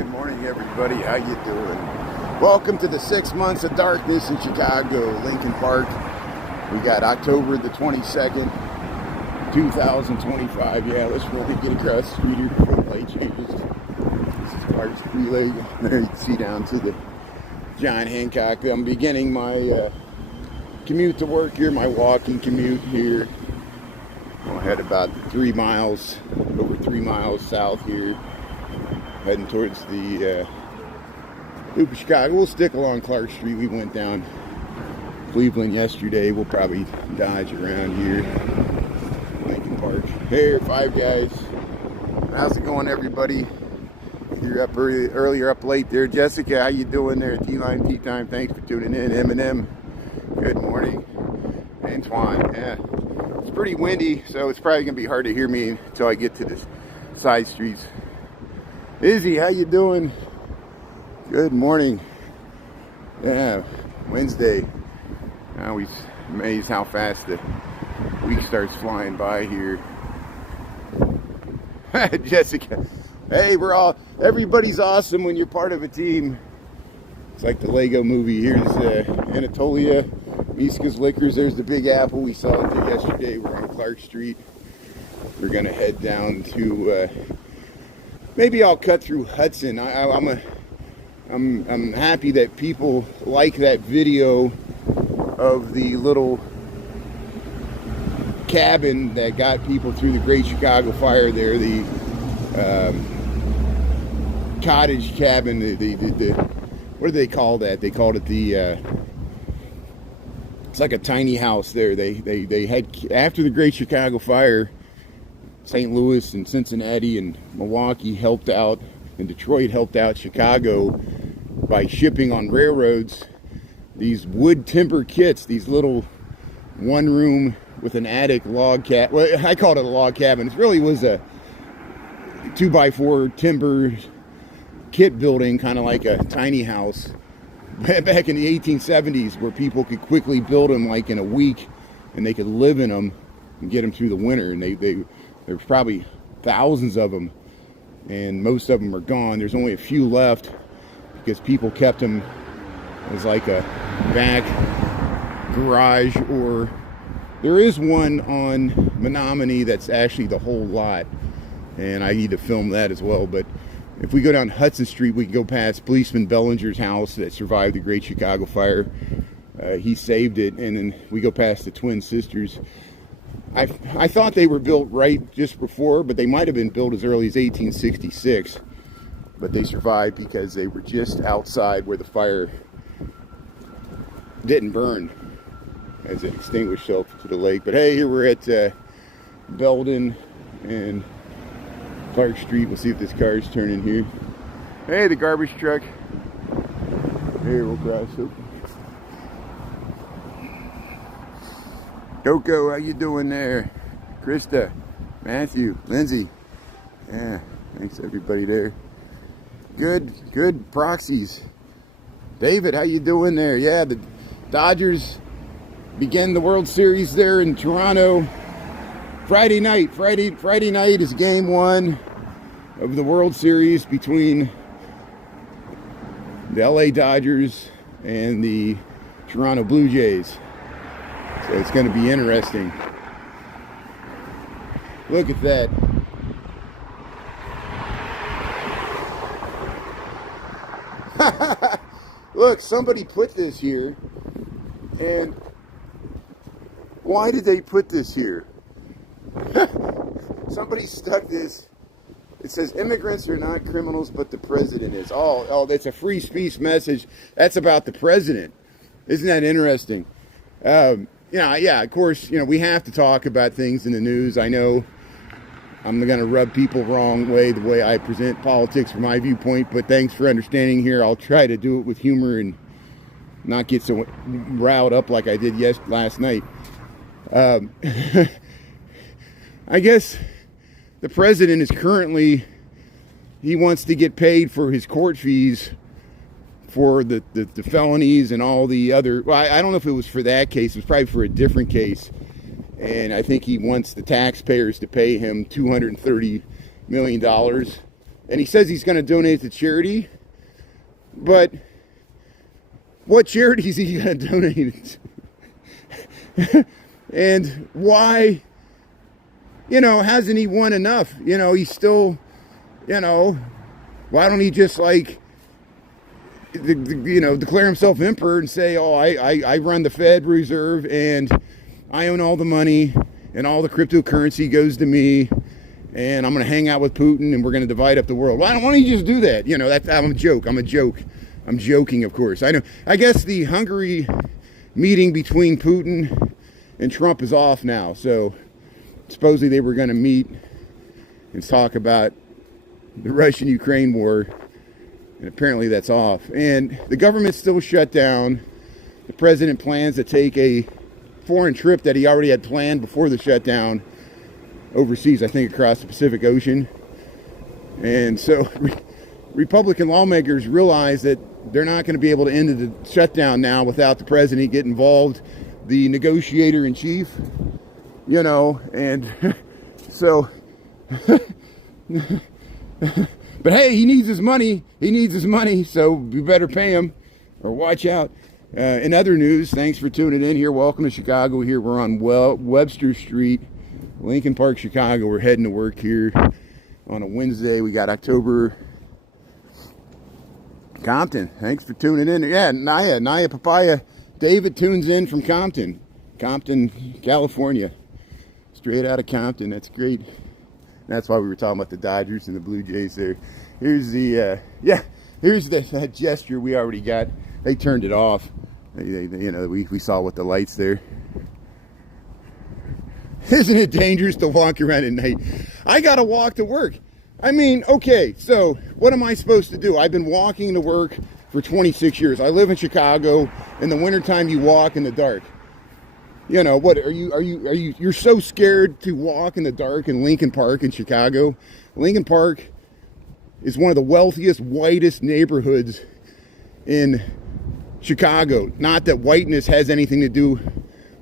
Good morning, everybody. How you doing? Welcome to the 6 months of darkness in Chicago, Lincoln Park. We got October the 22nd, 2025. Yeah, let's really get across the street here before the light changes. This is Park's Relay. There you can see down to the John Hancock. I'm beginning my commute to work here, my walking commute here. I'll head about 3 miles, over 3 miles south here, heading towards the loop of Chicago. We'll stick along Clark Street. We went down Cleveland yesterday. We'll probably dodge around here, Lincoln Park. Hey, Five Guys. How's it going, everybody? You're up early or up late there. Jessica, how you doing there? T-Line Tea Time. Thanks for tuning in. Eminem, good morning. Antoine, yeah. It's pretty windy, so it's probably going to be hard to hear me until I get to the side streets. Izzy, how you doing? Good morning. Yeah, Wednesday. I always amazed how fast the week starts flying by here. Jessica, hey, everybody's awesome when you're part of a team. It's like the Lego movie. Here's Anatolia, Miska's Liquors. There's the Big Apple. We saw it yesterday. We're on Clark Street. We're gonna head down to. Maybe I'll cut through Hudson. I'm happy that people like that video of the little cabin that got people through the Great Chicago Fire there. The cottage cabin. The what do they call that? They called it the. It's like a tiny house there. They had, after the Great Chicago Fire, St. Louis and Cincinnati and Milwaukee helped out, and Detroit helped out Chicago by shipping on railroads these wood timber kits, these little one room with an attic log cabin. Well, I called it a log cabin. It really was a 2x4 timber kit building, kind of like a tiny house back in the 1870s, where people could quickly build them like in a week, and they could live in them and get them through the winter. And there's probably thousands of them, and most of them are gone. There's only a few left because people kept them as like a back garage, or there is one on Menominee that's actually the whole lot, and I need to film that as well. But if we go down Hudson Street, we can go past Policeman Bellinger's house that survived the Great Chicago Fire. He saved it, and then we go past the Twin Sisters. I thought they were built right just before, but they might have been built as early as 1866. But they survived because they were just outside where the fire didn't burn as it extinguished itself to the lake. But hey, here we're at Belden and Clark Street. We'll see if this car is turning here. Hey, the garbage truck. Here, we'll cross it. Coco, how you doing there? Krista, Matthew, Lindsay. Yeah, thanks everybody there. Good proxies. David, how you doing there? Yeah, the Dodgers began the World Series there in Toronto Friday night. Friday night is game 1 of the World Series between the LA Dodgers and the Toronto Blue Jays. So it's going to be interesting. Look at that. Look, somebody put this here. And why did they put this here? Somebody stuck this. It says immigrants are not criminals, but the president is. Oh, that's a free speech message. That's about the president. Isn't that interesting? Yeah, of course, we have to talk about things in the news. I know I'm going to rub people wrong the way I present politics from my viewpoint, but thanks for understanding here. I'll try to do it with humor and not get so riled up like I did last night. I guess the president is currently, he wants to get paid for his court fees for the felonies and all the other, well, I don't know if it was for that case. It was probably for a different case. And I think he wants the taxpayers to pay him $230 million. and he says he's going to donate to charity, but what charity is he going to donate it to? And why, hasn't he won enough? He's still, why don't he just declare himself emperor and say, oh, I run the Fed Reserve and I own all the money and all the cryptocurrency goes to me and I'm going to hang out with Putin and we're going to divide up the world. Why don't you just do that? I'm a joke. I'm joking, of course. I guess the Hungary meeting between Putin and Trump is off now. So supposedly they were going to meet and talk about the Russian-Ukraine war. And apparently that's off. And the government's still shut down. The president plans to take a foreign trip that he already had planned before the shutdown overseas, I think across the Pacific Ocean. And so Republican lawmakers realize that they're not going to be able to end the shutdown now without the president getting involved, the negotiator in chief, and so but hey, he needs his money, so we better pay him or watch out. In other news, thanks for tuning in here. Welcome to Chicago. Here we're on Webster Street, Lincoln Park, Chicago. We're heading to work here on a Wednesday. We got October. Compton, thanks for tuning in. Yeah, Naya Papaya. David tunes in from Compton, California. Straight out of Compton. That's great. That's why we were talking about the Dodgers and the Blue Jays there. Here's the, here's that gesture we already got. They turned it off. We saw with the lights there. Isn't it dangerous to walk around at night? I gotta walk to work. Okay, so what am I supposed to do? I've been walking to work for 26 years. I live in Chicago. In the wintertime, you walk in the dark. What you're so scared to walk in the dark in Lincoln Park in Chicago? Lincoln Park is one of the wealthiest, whitest neighborhoods in Chicago. Not that whiteness has anything to do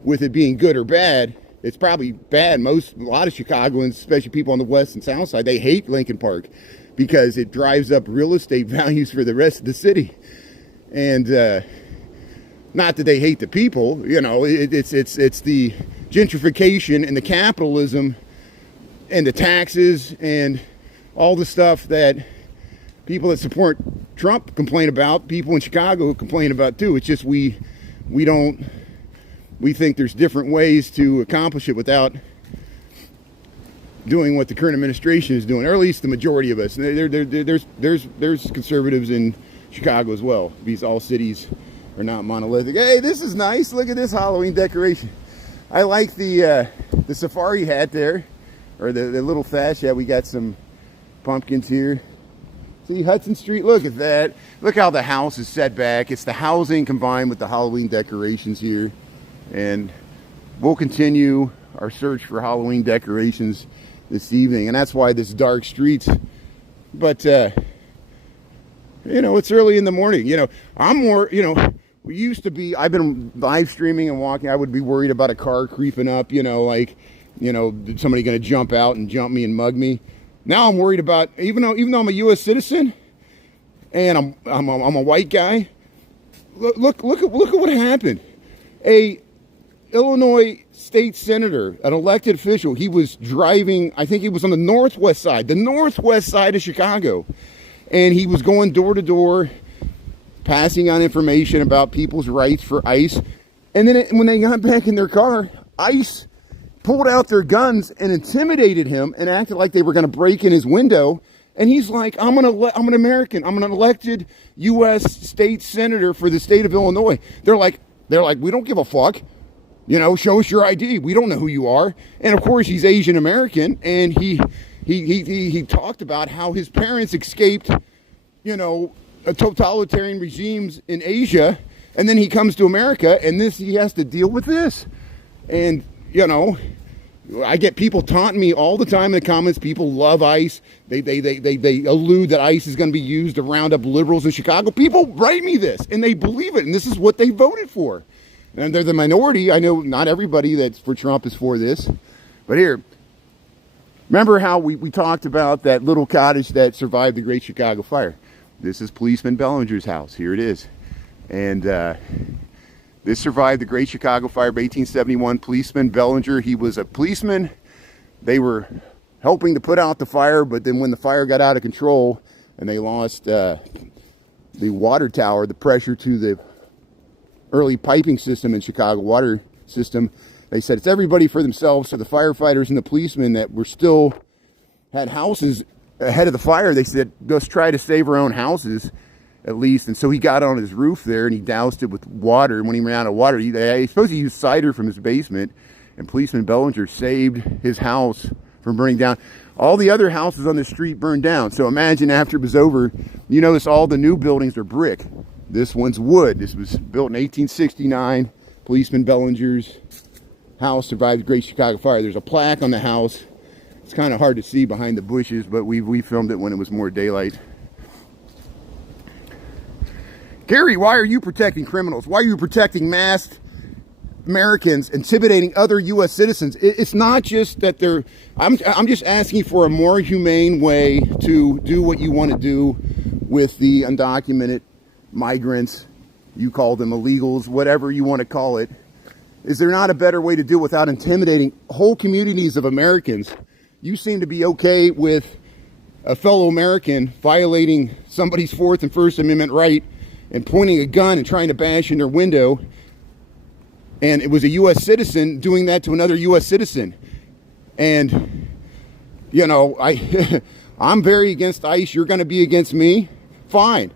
with it being good or bad. It's probably bad. A lot of Chicagoans, especially people on the west and south side, they hate Lincoln Park because it drives up real estate values for the rest of the city. And not that they hate the people, it's the gentrification and the capitalism and the taxes and all the stuff that people that support Trump complain about, people in Chicago complain about too. It's just we think there's different ways to accomplish it without doing what the current administration is doing, or at least the majority of us. There's conservatives in Chicago as well. These all cities are not monolithic. Hey, this is nice. Look at this Halloween decoration. I like the safari hat there, or the little thatch. Yeah, we got some pumpkins here. See Hudson Street. Look at that. Look how the house is set back. It's the housing combined with the Halloween decorations here. And we'll continue our search for Halloween decorations this evening. And that's why this dark streets. But, it's early in the morning. I'm more, we used to be, I've been live streaming and walking. I would be worried about a car creeping up, somebody going to jump out and jump me and mug me. Now I'm worried about, even though I'm a U.S. citizen and I'm a white guy, look at what happened. A Illinois state senator, an elected official, he was driving, I think he was on the northwest side of Chicago, and he was going door to door, passing on information about people's rights for ICE, and then when they got back in their car, ICE pulled out their guns and intimidated him and acted like they were going to break in his window, and he's like, I'm an American, I'm an elected U.S. state senator for the state of Illinois. They're like, we don't give a fuck. Show us your ID. We don't know who you are. And of course, he's Asian American, and he talked about how his parents escaped, totalitarian regimes in Asia, and then he comes to America, and he has to deal with this. And I get people taunting me all the time in the comments. People love ICE. They allude that ICE is going to be used to round up liberals in Chicago. People write me this, and they believe it, and this is what they voted for. And they're the minority. I know not everybody that's for Trump is for this. But here, Remember how we talked about that little cottage that survived the Great Chicago Fire? This is Policeman Bellinger's house. Here it is. And this survived the Great Chicago Fire of 1871. Policeman Bellinger, he was a policeman. They were helping to put out the fire, but then when the fire got out of control and they lost the water tower, the pressure to the early piping system in Chicago water system, they said it's everybody for themselves. So the firefighters and the policemen that were still had houses ahead of the fire, they said, let's try to save our own houses at least. And so he got on his roof there and he doused it with water. And when he ran out of water, I suppose he used cider from his basement. And Policeman Bellinger saved his house from burning down. All the other houses on the street burned down. So imagine after it was over, you notice all the new buildings are brick. This one's wood. This was built in 1869. Policeman Bellinger's house survived the Great Chicago Fire. There's a plaque on the house. It's kind of hard to see behind the bushes, but we filmed it when it was more daylight. Gary, why are you protecting criminals? Why are you protecting masked Americans intimidating other U.S. citizens? It's not just that they're... I'm just asking for a more humane way to do what you want to do with the undocumented migrants. You call them illegals, whatever you want to call it. Is there not a better way to do it without intimidating whole communities of Americans? You seem to be okay with a fellow American violating somebody's Fourth and First Amendment right and pointing a gun and trying to bash in their window. And it was a U.S. citizen doing that to another U.S. citizen. And, you know, I'm very against ICE. You're going to be against me. Fine.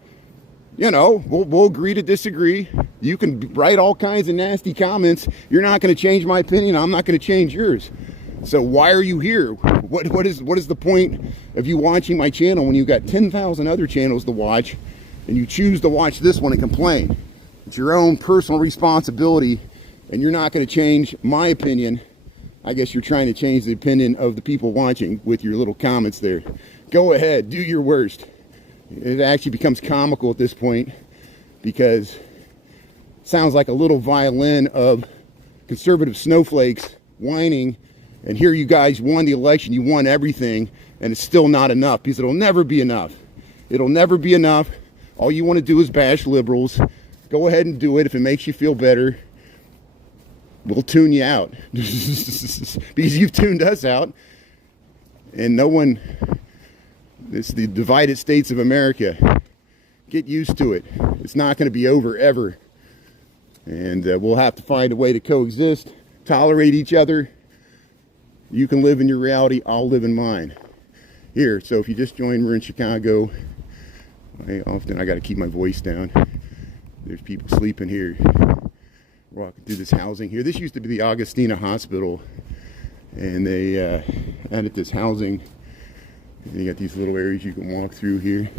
You know, we'll agree to disagree. You can write all kinds of nasty comments. You're not going to change my opinion. I'm not going to change yours. So why are you here? What is the point of you watching my channel when you've got 10,000 other channels to watch and you choose to watch this one and complain? It's your own personal responsibility. And you're not going to change my opinion. I guess you're trying to change the opinion of the people watching with your little comments there. Go ahead, do your worst. It actually becomes comical at this point because it sounds like a little violin of conservative snowflakes whining, and here you guys won the election, you won everything, and it's still not enough because it'll never be enough. It'll never be enough. All you want to do is bash liberals. Go ahead and do it if it makes you feel better. We'll tune you out because you've tuned us out, and no one. It's the divided states of America. Get used to it. It's not going to be over ever, and we'll have to find a way to coexist, tolerate each other. You can live in your reality. I'll live in mine. Here. So if you just joined, we're in Chicago. I got to keep my voice down. There's people sleeping here. Walking through this housing here. This used to be the Augustina Hospital, and they added this housing. And you got these little areas you can walk through here.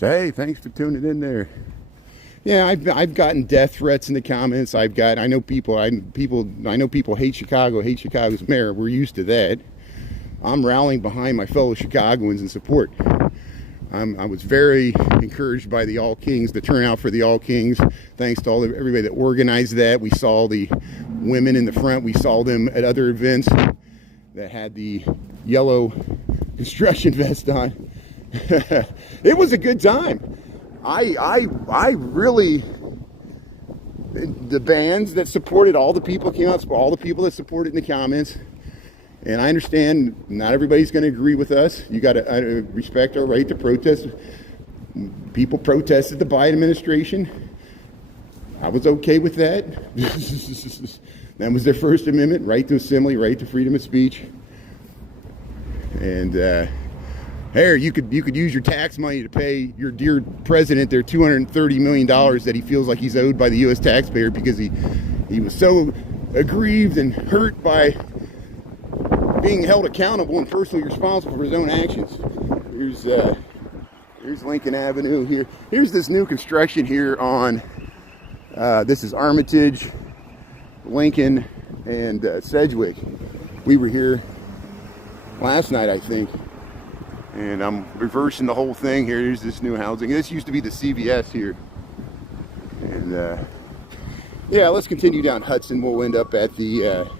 So, hey, thanks for tuning in there. Yeah, I've gotten death threats in the comments. I know people hate Chicago, hate Chicago's mayor. We're used to that. I'm rallying behind my fellow Chicagoans in support. I was very encouraged by the All Kings, the turnout for the All Kings. Thanks to everybody that organized that. We saw the women in the front. We saw them at other events that had the yellow construction vest on. It was a good time. I really, the bands that supported, all the people came out, all the people that supported in the comments. And I understand not everybody's going to agree with us. You got to respect our right to protest. People protested the Biden administration. I was okay with that. That was their First Amendment, right to assembly, right to freedom of speech. And here, you could use your tax money to pay your dear president their $230 million that he feels like he's owed by the U.S. taxpayer because he was so aggrieved and hurt by being held accountable and personally responsible for his own actions. Here's Lincoln Avenue here. Here's this new construction here on, this is Armitage, Lincoln, and Sedgwick. We were here last night, I think. And I'm reversing the whole thing here. Here's this new housing. This used to be the CVS here. And Yeah, let's continue down Hudson. We'll end up at the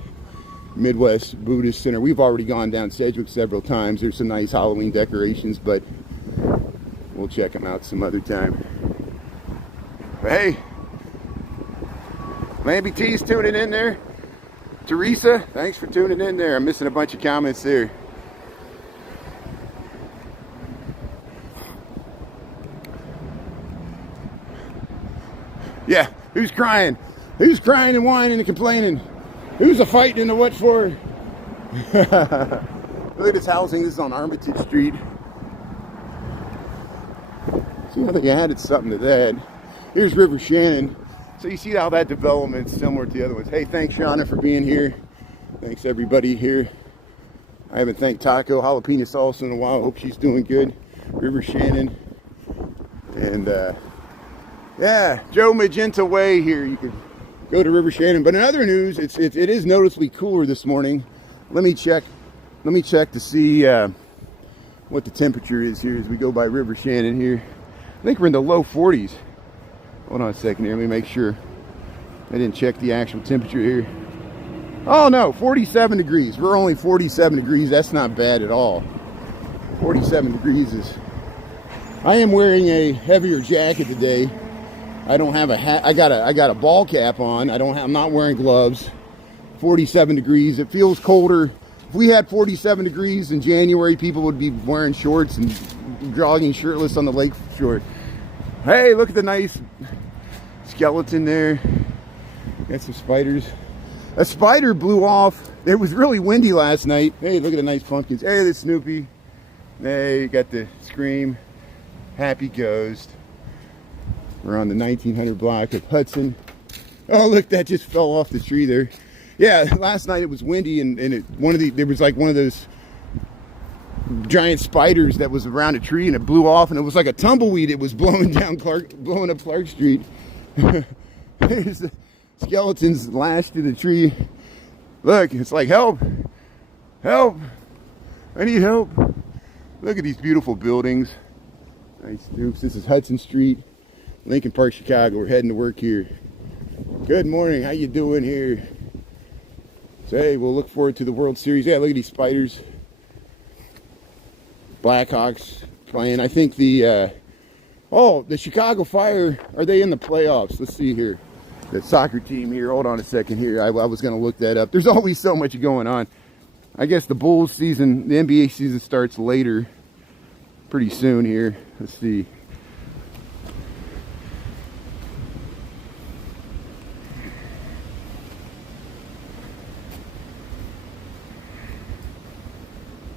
Midwest Buddhist Center. We've already gone down Sedgwick several times. There's some nice Halloween decorations, but we'll check them out some other time. But hey, Lamby T's tuning in there. Teresa, thanks for tuning in there. I'm missing a bunch of comments there. Yeah, who's crying? Who's crying and whining and complaining? Who's a fighting and a what for? Look at this housing. This is on Armitage Street. See how they added something to that. Here's River Shannon. So you see how that development's similar to the other ones. Hey, thanks Shauna for being here. Thanks everybody here. I haven't thanked Taco Jalapeno Salsa in a while. Hope she's doing good. River Shannon. And yeah, Joe Magenta Way here. You could go to River Shannon. But in other news, it is noticeably cooler this morning. Let me check to see what the temperature is here as we go by River Shannon here. I think we're in the low 40s. Hold on a second here. Let me make sure. I didn't check the actual temperature here. Oh no, 47 degrees. We're only 47 degrees. That's not bad at all. 47 degrees is... I am wearing a heavier jacket today. I don't have a hat. I got a ball cap on. I'm not wearing gloves. 47 degrees. It feels colder. If we had 47 degrees in January, people would be wearing shorts and jogging shirtless on the lake shore. Hey, look at the nice skeleton there. Got some spiders. A spider blew off. It was really windy last night. Hey, look at the nice pumpkins. Hey, the Snoopy. Hey, you got the Scream. Happy Ghost. We're on the 1900 block of Hudson. Oh, look, that just fell off the tree there. Yeah, last night it was windy, and there was like one of those giant spiders that was around a tree, and it blew off, and it was like a tumbleweed. It was blowing up Clark Street. There's the skeletons lashed to the tree. Look, it's like, help, help, I need help. Look at these beautiful buildings. Nice stoops. This is Hudson Street, Lincoln Park, Chicago. We're heading to work here. Good morning. How you doing here? So, hey, we'll look forward to the World Series. Yeah, look at these spiders. Blackhawks playing. I think the Chicago Fire, are they in the playoffs? Let's see here. The soccer team here. Hold on a second here. I was going to look that up. There's always so much going on. I guess the Bulls season, the NBA season starts later. Pretty soon here. Let's see.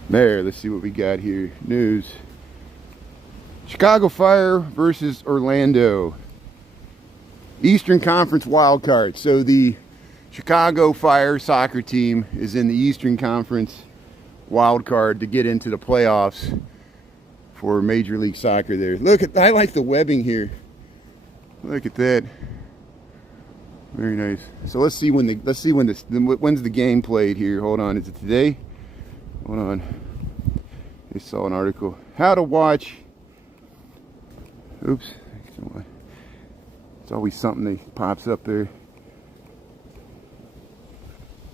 There, let's see what we got here. News. Chicago Fire versus Orlando. Eastern Conference wild card. So the Chicago Fire soccer team is in the Eastern Conference wild card to get into the playoffs for Major League Soccer there. Look at, I like the webbing here. Look at that. Very nice. So let's see when's the game played here. Hold on, is it today? Hold on. I saw an article. How to watch. Oops. It's always something that pops up there.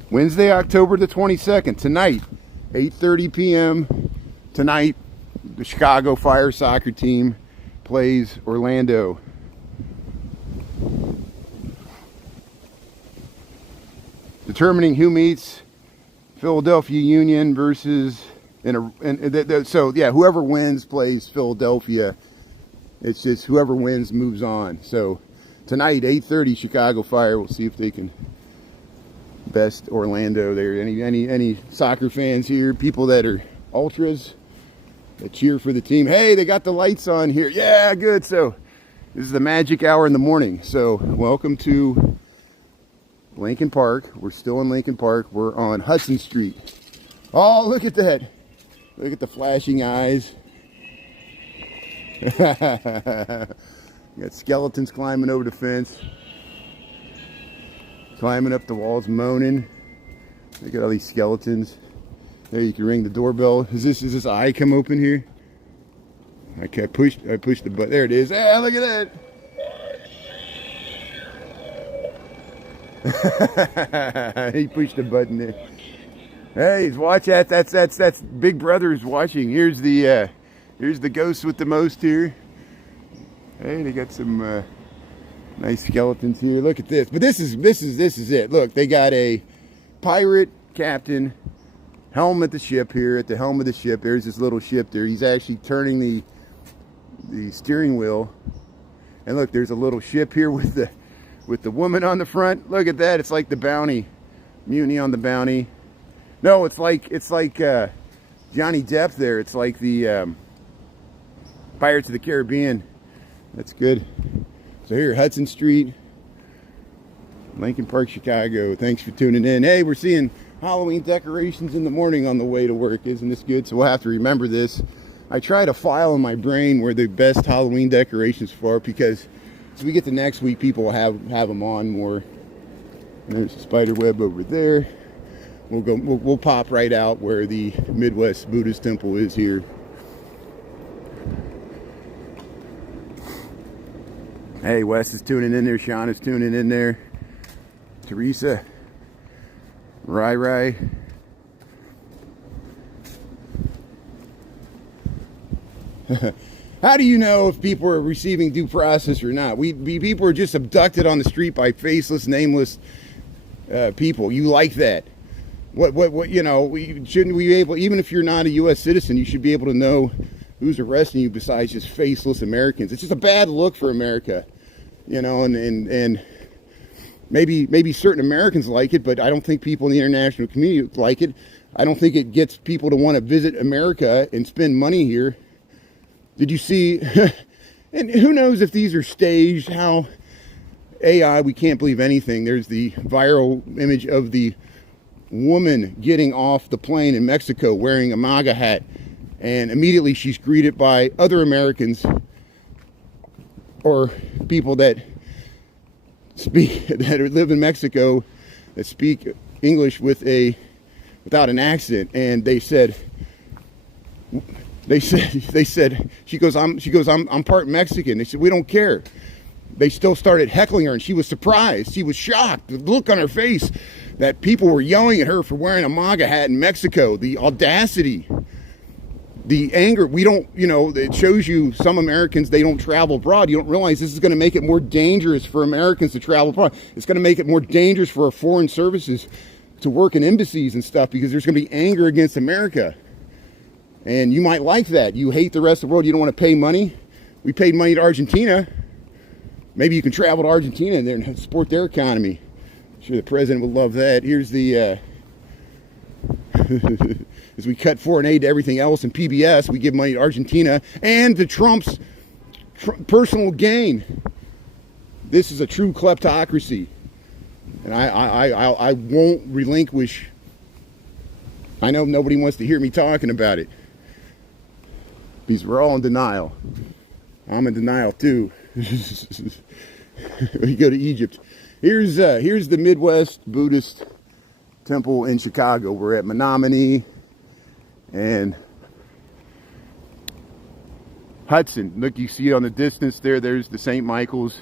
Wednesday, October the 22nd. Tonight, 8:30 p.m. Tonight, the Chicago Fire soccer team plays Orlando. Determining who meets Philadelphia Union versus so yeah, whoever wins plays Philadelphia. It's just whoever wins moves on. So tonight, 8:30, Chicago Fire. We'll see if they can best Orlando there. Any soccer fans here? People that are ultras that cheer for the team. Hey, they got the lights on here. Yeah, good. So this is the magic hour in the morning. So welcome to Lincoln Park. We're still in Lincoln Park. We're on Hudson Street. Oh, look at that. Look at the flashing eyes. Got skeletons climbing over the fence. Climbing up the walls, moaning. Look at all these skeletons. There, you can ring the doorbell. Is this eye come open here? I pushed the button. There it is. Ah, look at that. He pushed a button there. Hey, watch that. That's Big Brother's watching. Here's the ghost with the most here. Hey, they got some nice skeletons here. Look at this. But this is it. Look, they got a pirate captain helm at the ship here. At the helm of the ship, there's this little ship there. He's actually turning the steering wheel. And look, there's a little ship here with the woman on the front. Look at that. It's like the Bounty, Mutiny on the Bounty. No, it's like Johnny Depp there. It's like the Pirates of the Caribbean. That's good. So here, Hudson Street, Lincoln Park, Chicago. Thanks for tuning in. Hey, we're seeing Halloween decorations in the morning on the way to work. Isn't this good? So we'll have to remember this. I try to file in my brain where the best Halloween decorations for, because as we get to next week, people will have them on more. And there's a spider web over there. We'll pop right out where the Midwest Buddhist temple is here. Hey, Wes is tuning in there. Sean is tuning in there. Teresa. Rai. How do you know if people are receiving due process or not? People are just abducted on the street by faceless, nameless people. You like that? What? You know, shouldn't we be able? Even if you're not a U.S. citizen, you should be able to know who's arresting you besides just faceless Americans. It's just a bad look for America, you know. And maybe certain Americans like it, but I don't think people in the international community like it. I don't think it gets people to want to visit America and spend money here. Did you see? And who knows if these are staged? How AI? We can't believe anything. There's the viral image of the woman getting off the plane in Mexico wearing a MAGA hat, and immediately she's greeted by other Americans or people that live in Mexico that speak English without an accent, and they said she goes I'm part Mexican. They said we don't care. They still started heckling her, and she was surprised. She was shocked. The look on her face that people were yelling at her for wearing a MAGA hat in Mexico. The audacity, the anger. We don't, you know, it shows you some Americans, they don't travel abroad. You don't realize this is going to make it more dangerous for Americans to travel abroad. It's going to make it more dangerous for our foreign services to work in embassies and stuff, because there's going to be anger against America. And you might like that. You hate the rest of the world. You don't want to pay money. We paid money to Argentina. Maybe you can travel to Argentina and then support their economy. I'm sure the president would love that. Here's the, as we cut foreign aid to everything else in PBS, we give money to Argentina and to Trump's personal gain. This is a true kleptocracy. And I won't relinquish. I know nobody wants to hear me talking about it, because we're all in denial. I'm in denial too. We go to Egypt. Here's the Midwest Buddhist temple in Chicago. We're at Menominee and Hudson. Look, you see on the distance there's the St. Michael's.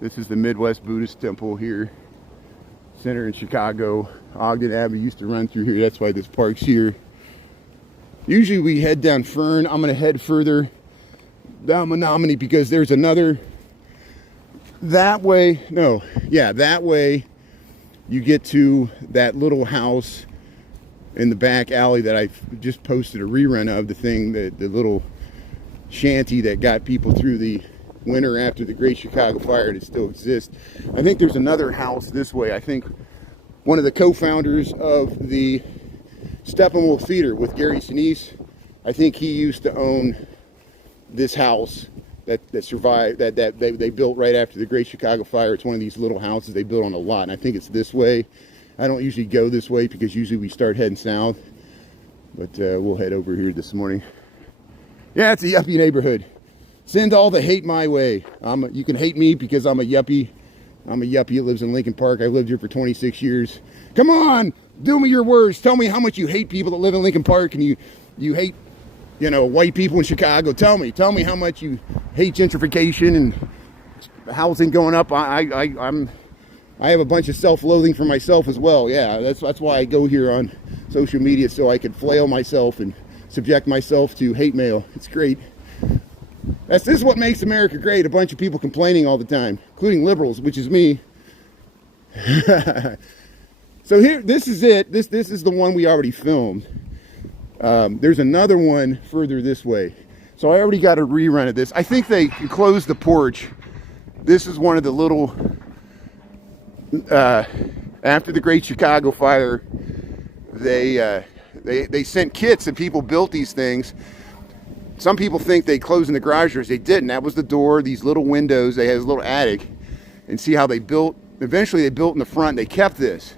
This is the Midwest Buddhist temple here, center in Chicago. Ogden Abbey used to run through here. That's why this park's here. Usually we head down Fern. I'm going to head further down Menominee, because there's another that way. No, yeah, that way you get to that little house in the back alley that I just posted a rerun of, the little shanty that got people through the winter after the Great Chicago Fire. It still exists. I think there's another house this way. I think one of the co-founders of the Steppenwolf Theater with Gary Sinise, I think he used to own this house that survived, that they built right after the Great Chicago Fire. It's one of these little houses they built on a lot, and I think it's this way. I don't usually go this way because usually we start heading south, but we'll head over here this morning. Yeah, it's a yuppie neighborhood. Send all the hate my way. You can hate me because I'm a yuppie. I'm a yuppie that lives in Lincoln Park. I've lived here for 26 years. Come on, do me your words. Tell me how much you hate people that live in Lincoln Park, and you hate, you know, white people in Chicago. Tell me how much you hate gentrification and housing going up. I'm I have a bunch of self-loathing for myself as well. Yeah, that's why I go here on social media, so I could flail myself and subject myself to hate mail. It's great. This is what makes America great. A bunch of people complaining all the time, including liberals, which is me. So here, this is it. This is the one we already filmed. There's another one further this way. So I already got a rerun of this. I think they closed the porch. This is one of the little, after the Great Chicago Fire, they sent kits and people built these things. Some people think they closed in the garage doors. They didn't. That was the door, these little windows. They had a little attic. And see how they built, eventually they built in the front. They kept this.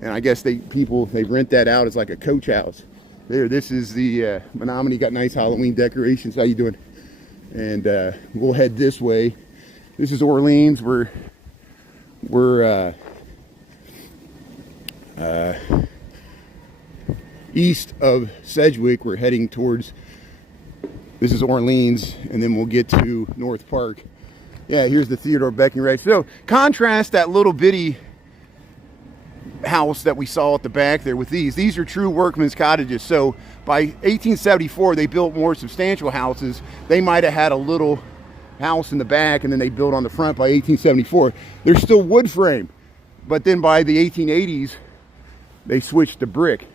And I guess they rent that out as like a coach house. There, this is the Menominee. Got nice Halloween decorations. How you doing? And we'll head this way. This is Orleans. We're east of Sedgwick. We're heading towards, this is Orleans, and then we'll get to North Park. Yeah, here's the Theodore Beckenridge. So contrast that little bitty house that we saw at the back there with these. These are true workmen's cottages. So by 1874, they built more substantial houses. They might have had a little house in the back, and then they built on the front by 1874. They're still wood frame. But then by the 1880s, they switched to brick.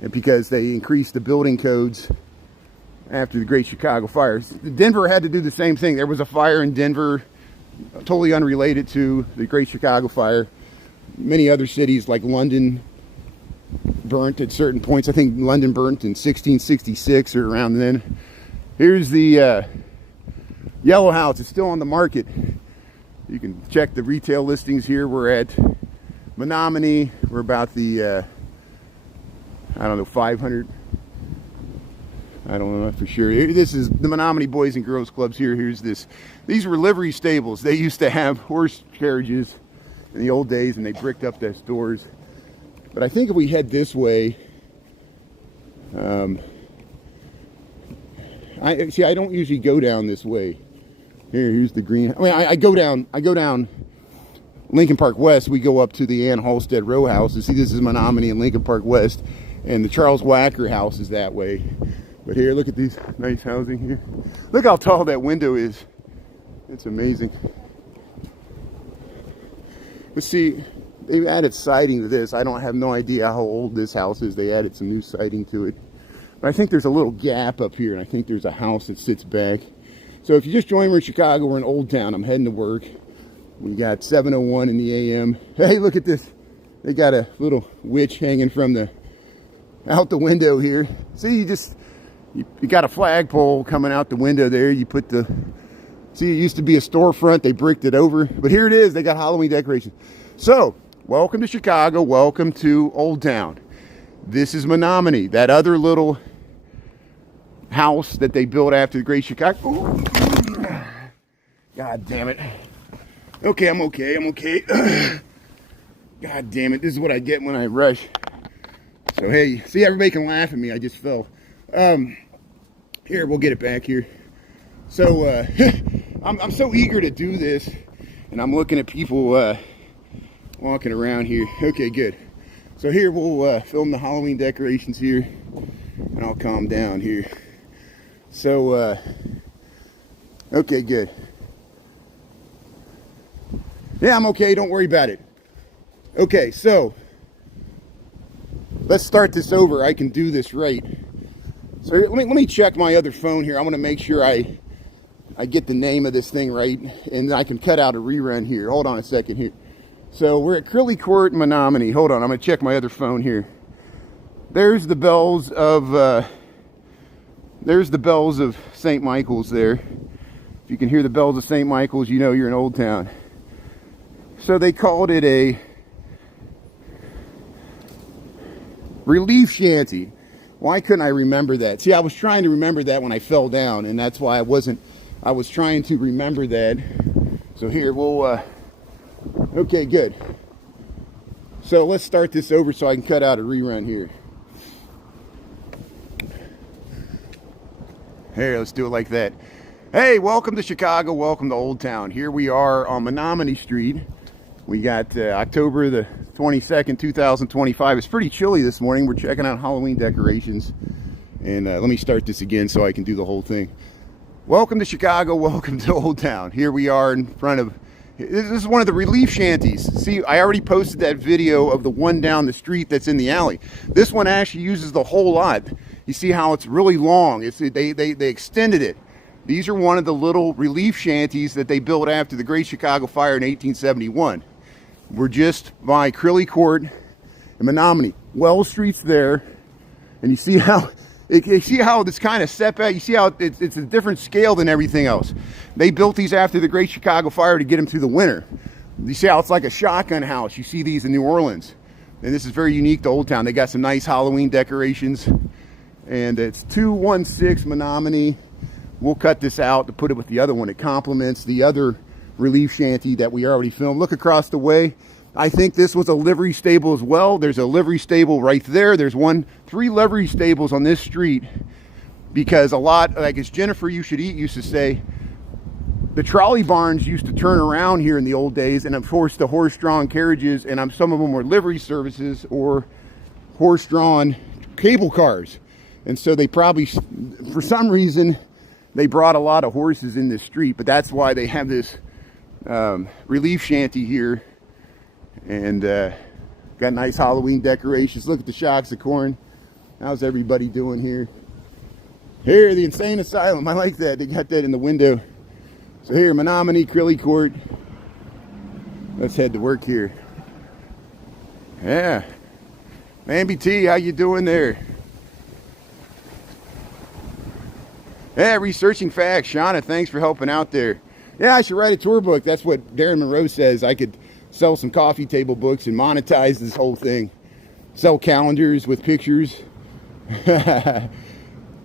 And because they increased the building codes after the Great Chicago Fire. Denver had to do the same thing. There was a fire in Denver, totally unrelated to the Great Chicago Fire. Many other cities like London burnt at certain points. I think London burnt in 1666 or around then. Here's the yellow house. It's still on the market. You can check the retail listings here. We're at Menominee. We're about the, I don't know, 500. I don't know for sure. This is the Menominee Boys and Girls Clubs here. Here's this. These were livery stables. They used to have horse carriages in the old days, and they bricked up their stores. But I think if we head this way, I don't usually go down this way. Here's the green. I mean, I go down Lincoln Park West. We go up to the Ann Halstead row house. You see, this is Menominee and Lincoln Park West, and the Charles Wacker house is that way. But here, look at these nice housing here. Look how tall that window is. It's amazing. But see, they've added siding to this. I don't have no idea how old this house is. They added some new siding to it. But I think there's a little gap up here, and I think there's a house that sits back. So if you just joined me in Chicago, we're in Old Town. I'm heading to work. We got 7:01 in the a.m. Hey, look at this. They got a little witch hanging from out the window here. See, you got a flagpole coming out the window there. You put see, it used to be a storefront. They bricked it over. But here it is. They got Halloween decorations. So, welcome to Chicago. Welcome to Old Town. This is Menominee. That other little house that they built after the Great Chicago. Ooh. God damn it. Okay, I'm okay. I'm okay. God damn it. This is what I get when I rush. So, hey, see, everybody can laugh at me. I just fell. Here, we'll get it back here. So, I'm so eager to do this, and I'm looking at people walking around here. Okay, good. So here we'll film the Halloween decorations here, and I'll calm down here. So, okay, good. Yeah, I'm okay. Don't worry about it. Okay, so let's start this over. I can do this right. So let me check my other phone here. I want to make sure I get the name of this thing right, and I can cut out a rerun here. Hold on a second here. So we're at Crilly Court, Menominee. Hold on, I'm gonna check my other phone here. There's the bells of St. Michael's there. If you can hear the bells of St. Michael's, you know you're in Old Town. So they called it a relief shanty. Why couldn't I remember that? See, I was trying to remember that when I fell down, and that's why I was trying to remember that. So here, we'll, okay, good. So let's start this over so I can cut out a rerun here. Here, let's do it like that. Hey, welcome to Chicago. Welcome to Old Town. Here we are on Menominee Street. We got October the 22nd, 2025. It's pretty chilly this morning. We're checking out Halloween decorations. And let me start this again so I can do the whole thing. Welcome to Chicago. Welcome to Old Town. Here we are in front of, this is one of the relief shanties. See, I already posted that video of the one down the street that's in the alley. This one actually uses the whole lot. You see how it's really long. They extended it. These are one of the little relief shanties that they built after the Great Chicago Fire in 1871. We're just by Crilly Court and Menominee. Wells Street's there, and you see how it's kind of set back. You see how it's a different scale than everything else. They built these after the Great Chicago Fire to get them through the winter. You see how it's like a shotgun house. You see these in New Orleans, and this is very unique to Old Town. They got some nice Halloween decorations, and it's 216 Menominee. We'll cut this out to put it with the other one. It complements the other relief shanty that we already filmed. Look across the way. I think this was a livery stable as well. There's a livery stable right there. There's 3 livery stables on this street, because a lot, like as Jennifer You Should Eat used to say, the trolley barns used to turn around here in the old days, and of course the horse-drawn carriages, and some of them were livery services or horse-drawn cable cars. And so they probably, for some reason, they brought a lot of horses in this street, but that's why they have this relief shanty here. And got nice Halloween decorations. Look at the shocks of corn. How's everybody doing here? Here, the insane asylum. I like that. They got that in the window. So here, Menominee, Crilly Court. Let's head to work here. Yeah. Bambi T, how you doing there? Yeah, researching facts. Shauna, thanks for helping out there. Yeah, I should write a tour book. That's what Darren Monroe says. I could sell some coffee table books and monetize this whole thing. Sell calendars with pictures. Better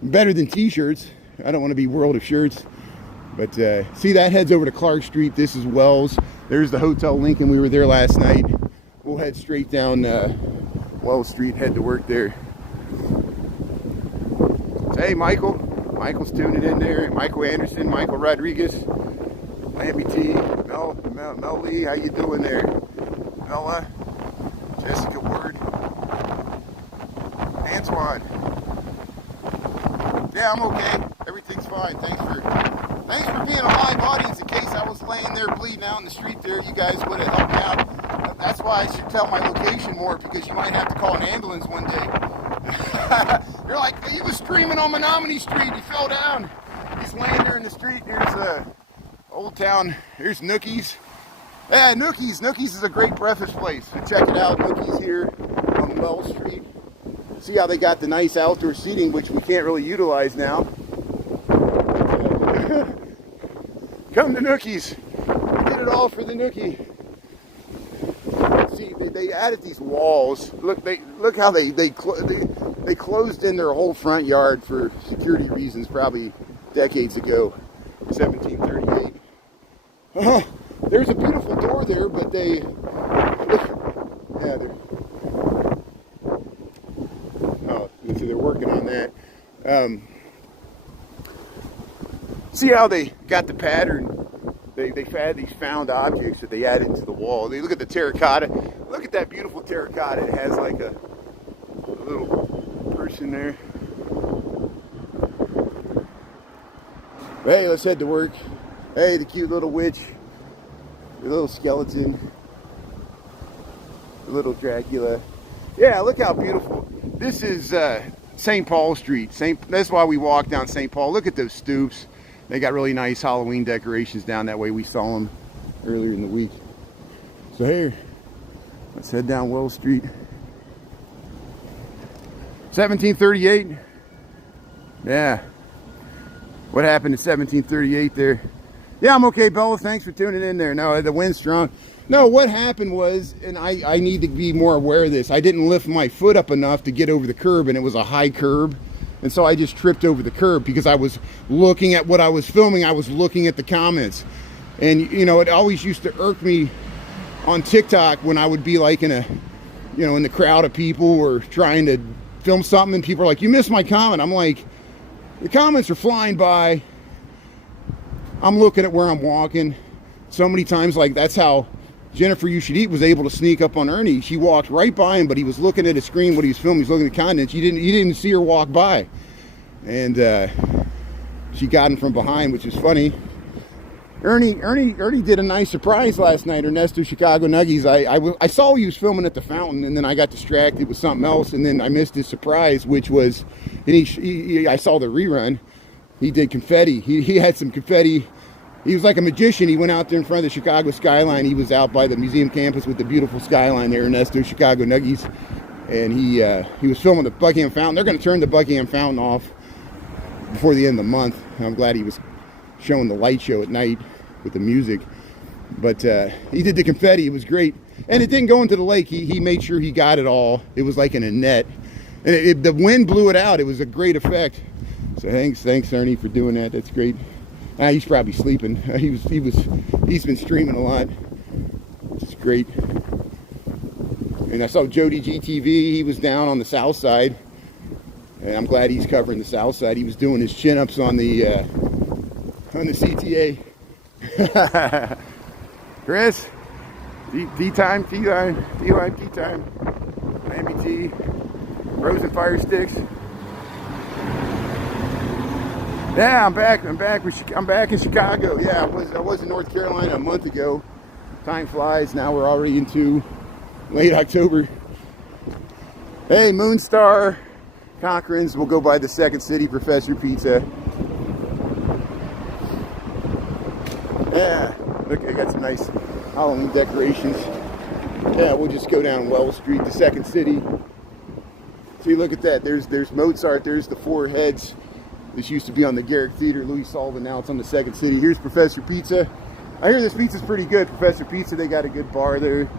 than t-shirts. I don't want to be World of Shirts. But see, that heads over to Clark Street. This is Wells. There's the Hotel Lincoln. We were there last night. We'll head straight down Wells Street, head to work there. Hey, Michael. Michael's tuning in there. Michael Anderson, Michael Rodriguez, Lamby T, Mel Lee, how you doing there? Ella, Jessica Ward, Antoine. Yeah, I'm okay. Everything's fine. Thanks for being a live audience. In case I was laying there bleeding out in the street there, you guys would have helped me out. That's why I should tell my location more, because you might have to call an ambulance one day. You're like, he was screaming on Menominee Street. He fell down. He's laying there in the street. Here's Old Town. Here's Nookie's. Yeah, Nookie's. Nookie's is a great breakfast place. Check it out. Nookie's here on Wells Street. See how they got the nice outdoor seating, which we can't really utilize now. Come to Nookie's. We did it all for the Nookie. See, they added these walls. Look how they closed in their whole front yard for security reasons, probably decades ago, 1738. Oh, there's a beautiful door there, but they're working on that. See how they got the pattern? They've had these found objects that they added to the wall. They look at the terracotta. Look at that beautiful terracotta. It has like a little person there. Hey, let's head to work. Hey, the cute little witch. The little skeleton. The little Dracula. Yeah, look how beautiful. This is St. Paul Street. That's why we walk down St. Paul. Look at those stoops. They got really nice Halloween decorations down that way. We saw them earlier in the week. So here, let's head down Wells Street. 1738. Yeah. What happened in 1738 there? Yeah, I'm okay, Bella. Thanks for tuning in there. No, the wind's strong. No, what happened was, and I need to be more aware of this, I didn't lift my foot up enough to get over the curb, and it was a high curb. And so I just tripped over the curb because I was looking at what I was filming. I was looking at the comments. And, you know, it always used to irk me on TikTok when I would be like in the crowd of people or trying to film something and people are like, you missed my comment. I'm like, the comments are flying by. I'm looking at where I'm walking. So many times, like, that's how Jennifer You Should Eat was able to sneak up on Ernie. She walked right by him, but he was looking at a screen what he was filming. He was looking at the content. He didn't see her walk by. And she got him from behind, which is funny. Ernie did a nice surprise last night. Ernesto Chicago Nuggies. I saw he was filming at the fountain, and then I got distracted with something else, and then I missed his surprise, which was, and I saw the rerun. He did confetti. He had some confetti. He was like a magician. He went out there in front of the Chicago skyline. He was out by the museum campus with the beautiful skyline there, Ernesto Chicago Nuggies, and he was filming the Buckingham Fountain. They're going to turn the Buckingham Fountain off before the end of the month. I'm glad he was showing the light show at night with the music, but he did the confetti. It was great, and it didn't go into the lake. He made sure he got it all. It was like in a net, and the wind blew it out. It was a great effect. So thanks Ernie for doing that. That's great. He's probably sleeping. He's been streaming a lot, which is great. And I saw Jody GTV. He was down on the south side, and I'm glad he's covering the south side. He was doing his chin-ups on the CTA. Chris, tea time, Miami tea, frozen fire sticks. Yeah, I'm back in Chicago. Yeah, I was in North Carolina a month ago. Time flies. Now we're already into late October. Hey, Moonstar, Cochran's. We'll go by the Second City Professor Pizza. Yeah, look, I got some nice Halloween decorations. Yeah, we'll just go down Wells Street to Second City. See, look at that. There's Mozart. There's the Four Heads. This used to be on the Garrick Theater, Louis Sullivan. Now it's on the Second City. Here's Professor Pizza. I hear this pizza's pretty good. Professor Pizza, they got a good bar there.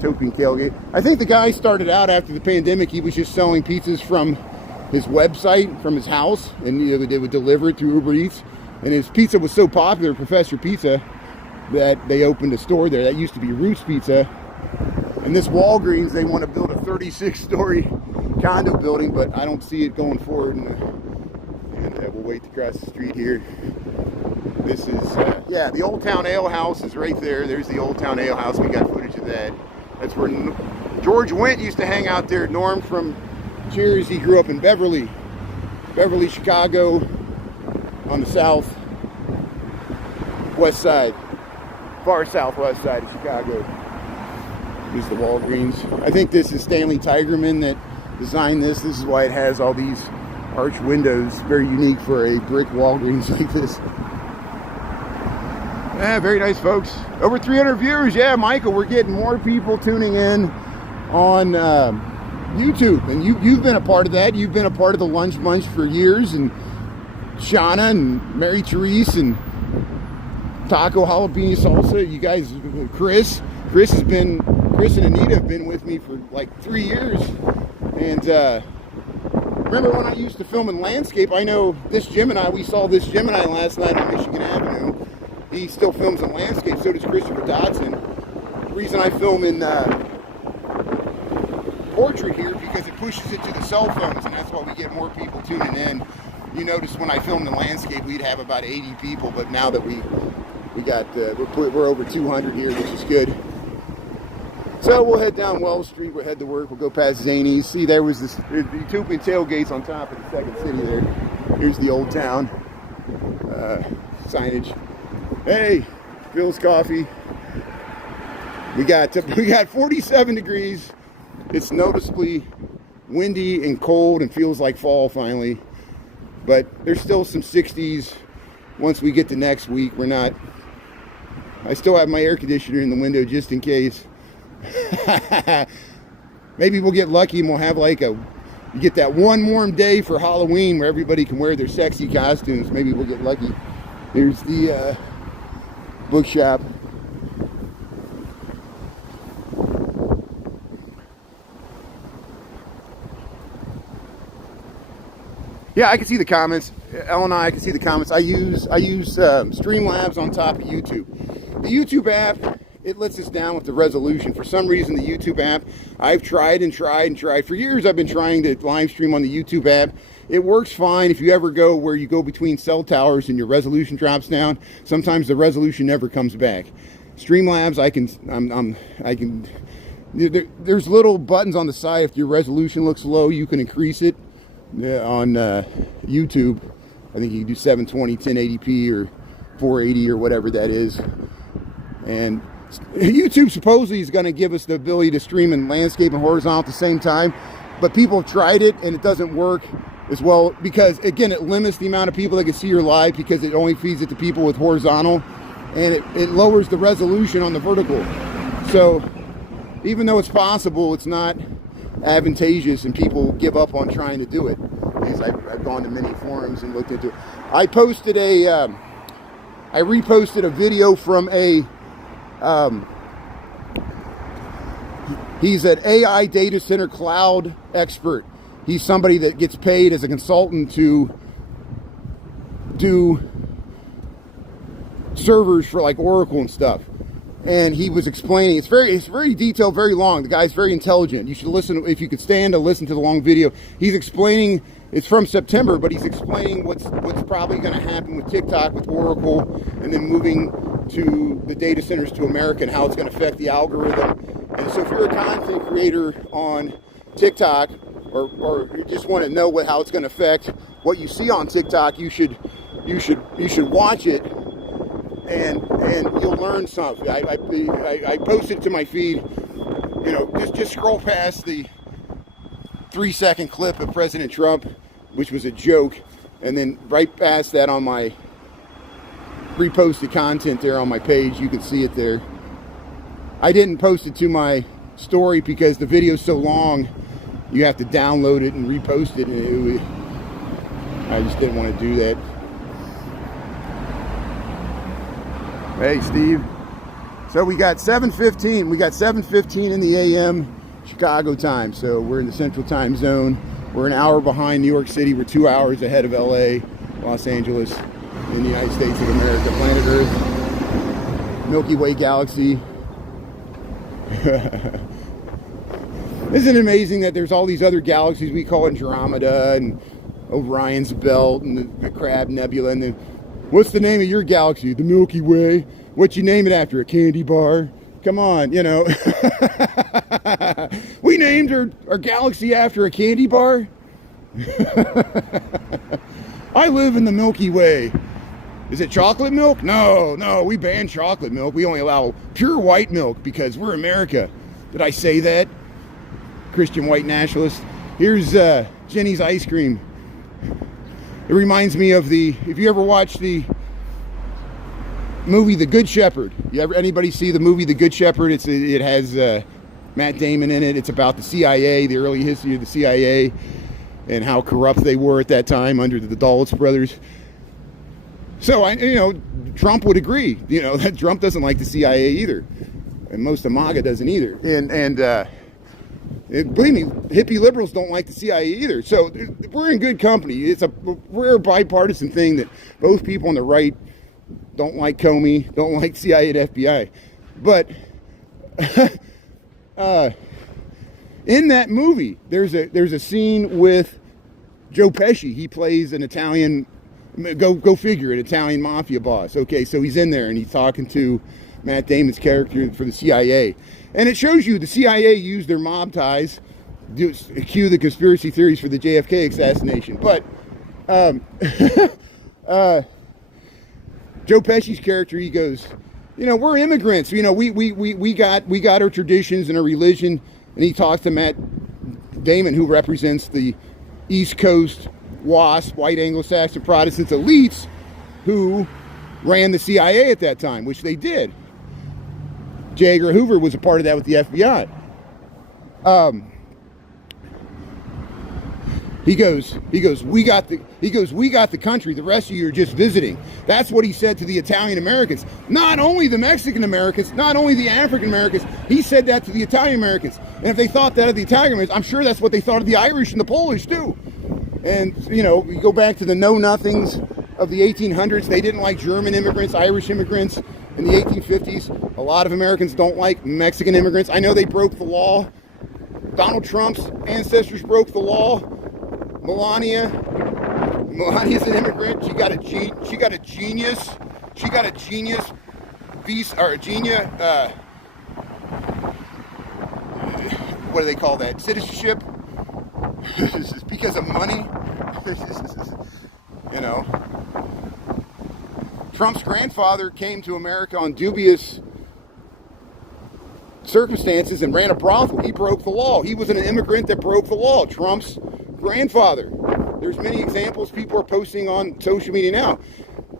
Topian Tailgate. I think the guy started out after the pandemic. He was just selling pizzas from his website, from his house, and they would deliver it through Uber Eats. And his pizza was so popular, Professor Pizza, that they opened a store there. That used to be Roots Pizza. And this Walgreens, they want to build a 36-story condo building, but I don't see it going forward. And we'll wait to cross the street here. This is, yeah, the Old Town Ale House is right there. There's the Old Town Ale House. We got footage of that. That's where George Wendt used to hang out there. Norm from Cheers, he grew up in Beverly, Chicago, on the southwest side, far southwest side of Chicago. Here's the Walgreens. I think this is Stanley Tigerman that designed this. This is why it has all these arch windows. Very unique for a brick Walgreens like this. Yeah, very nice, folks. Over 300 viewers. Yeah, Michael, we're getting more people tuning in on YouTube, and you've been a part of that. You've been a part of the Lunch Bunch for years, and Shauna and Mary Therese and Taco Jalapeno Salsa. You guys, Chris and Anita have been with me for like 3 years, and remember when I used to film in landscape? I know this Gemini. We saw this Gemini last night on Michigan Avenue. He still films in landscape. So does Christopher Dodson. The reason I film in portrait here because it pushes it to the cell phones, and that's why we get more people tuning in. You notice when I filmed in landscape, we'd have about 80 people, but now that we got we're over 200 here, which is good. So we'll head down Wells Street. We'll head to work. We'll go past Zany's. See, there's the Topian Tailgates on top of the Second City there. Here's the Old Town signage. Hey, Phil's Coffee. We got 47 degrees. It's noticeably windy and cold and feels like fall finally. But there's still some 60s once we get to next week. I still have my air conditioner in the window just in case. Maybe we'll get lucky and we'll have you get that one warm day for Halloween where everybody can wear their sexy costumes. Maybe we'll get lucky. Here's the bookshop. Yeah, I can see the comments. Ellen and I can see the comments. I use Streamlabs on top of YouTube. The YouTube app, it lets us down with the resolution. For some reason, the YouTube app, I've tried and tried and tried. For years, I've been trying to live stream on the YouTube app. It works fine if you ever go where you go between cell towers and your resolution drops down. Sometimes the resolution never comes back. Streamlabs, there's little buttons on the side. If your resolution looks low, you can increase it. On YouTube, I think you can do 720, 1080p, or 480, or whatever that is. And YouTube supposedly is going to give us the ability to stream in landscape and horizontal at the same time, but people have tried it and it doesn't work as well, because again, it limits the amount of people that can see your live, because it only feeds it to people with horizontal, and it lowers the resolution on the vertical. So even though it's possible, it's not advantageous, and people give up on trying to do it. Because I've gone to many forums and looked into it. I reposted a video from he's an AI data center cloud expert. He's somebody that gets paid as a consultant to do servers for like Oracle and stuff. And he was explaining, it's very detailed, very long. The guy's very intelligent. You should listen, if you could stand to listen to the long video. He's explaining, it's from September, but he's explaining what's probably going to happen with TikTok, with Oracle, and then moving to the data centers to America, and how it's going to affect the algorithm. And so if you're a content creator on TikTok, or you just want to know how it's going to affect what you see on TikTok, you should watch it, and you'll learn something. I posted to my feed, just scroll past the 3-second clip of President Trump, which was a joke, and then right past that on my reposted content there on my page, you can see it there. I didn't post it to my story because the video's so long, you have to download it and repost it, and I just didn't want to do that. Hey, Steve. So we got 7:15. We got 7:15 in the AM Chicago time. So we're in the Central Time Zone. We're an hour behind New York City. We're 2 hours ahead of LA, Los Angeles, in the United States of America, planet Earth, Milky Way galaxy. Isn't it amazing that there's all these other galaxies? We call Andromeda and Orion's Belt and the Crab Nebula, and then what's the name of your galaxy? The Milky Way. What you name it after? A candy bar? Come on, We named our galaxy after a candy bar? I live in the Milky Way. Is it chocolate milk? No, we banned chocolate milk. We only allow pure white milk because we're America. Did I say that? Christian white nationalist. Here's Jenny's ice cream. It reminds me of if you ever watched the movie The Good Shepherd. Anybody see the movie The Good Shepherd? It has Matt Damon in it. It's about the CIA, the early history of the CIA, and how corrupt they were at that time under the Dulles brothers. So Trump would agree. That Trump doesn't like the CIA either, and most of MAGA doesn't either. And believe me, hippie liberals don't like the CIA either. So we're in good company. It's a rare bipartisan thing that both people on the right don't like Comey, don't like CIA and FBI. But in that movie, there's a scene with Joe Pesci. He plays an Italian, go figure, an Italian mafia boss. Okay, so he's in there and he's talking to Matt Damon's character for the CIA. And it shows you the CIA used their mob ties to cue the conspiracy theories for the JFK assassination. But Joe Pesci's character, he goes, we're immigrants. We got our traditions and our religion. And he talks to Matt Damon, who represents the East Coast WASP, white Anglo-Saxon Protestants elites, who ran the CIA at that time, which they did. J. Edgar Hoover was a part of that with the FBI. He goes, we got the country. The rest of you are just visiting. That's what he said to the Italian Americans. Not only the Mexican Americans, not only the African Americans, he said that to the Italian Americans. And if they thought that of the Italian Americans, I'm sure that's what they thought of the Irish and the Polish too. And, you go back to the know-nothings of the 1800s. They didn't like German immigrants, Irish immigrants. In the 1850s, a lot of Americans don't like Mexican immigrants. I know they broke the law. Donald Trump's ancestors broke the law. Melania's an immigrant. She got a genius visa or Genia, what do they call that? Citizenship? Because of money. You know, Trump's grandfather came to America on dubious circumstances and ran a brothel. He broke the law. He was an immigrant that broke the law. Trump's grandfather. There's many examples people are posting on social media now.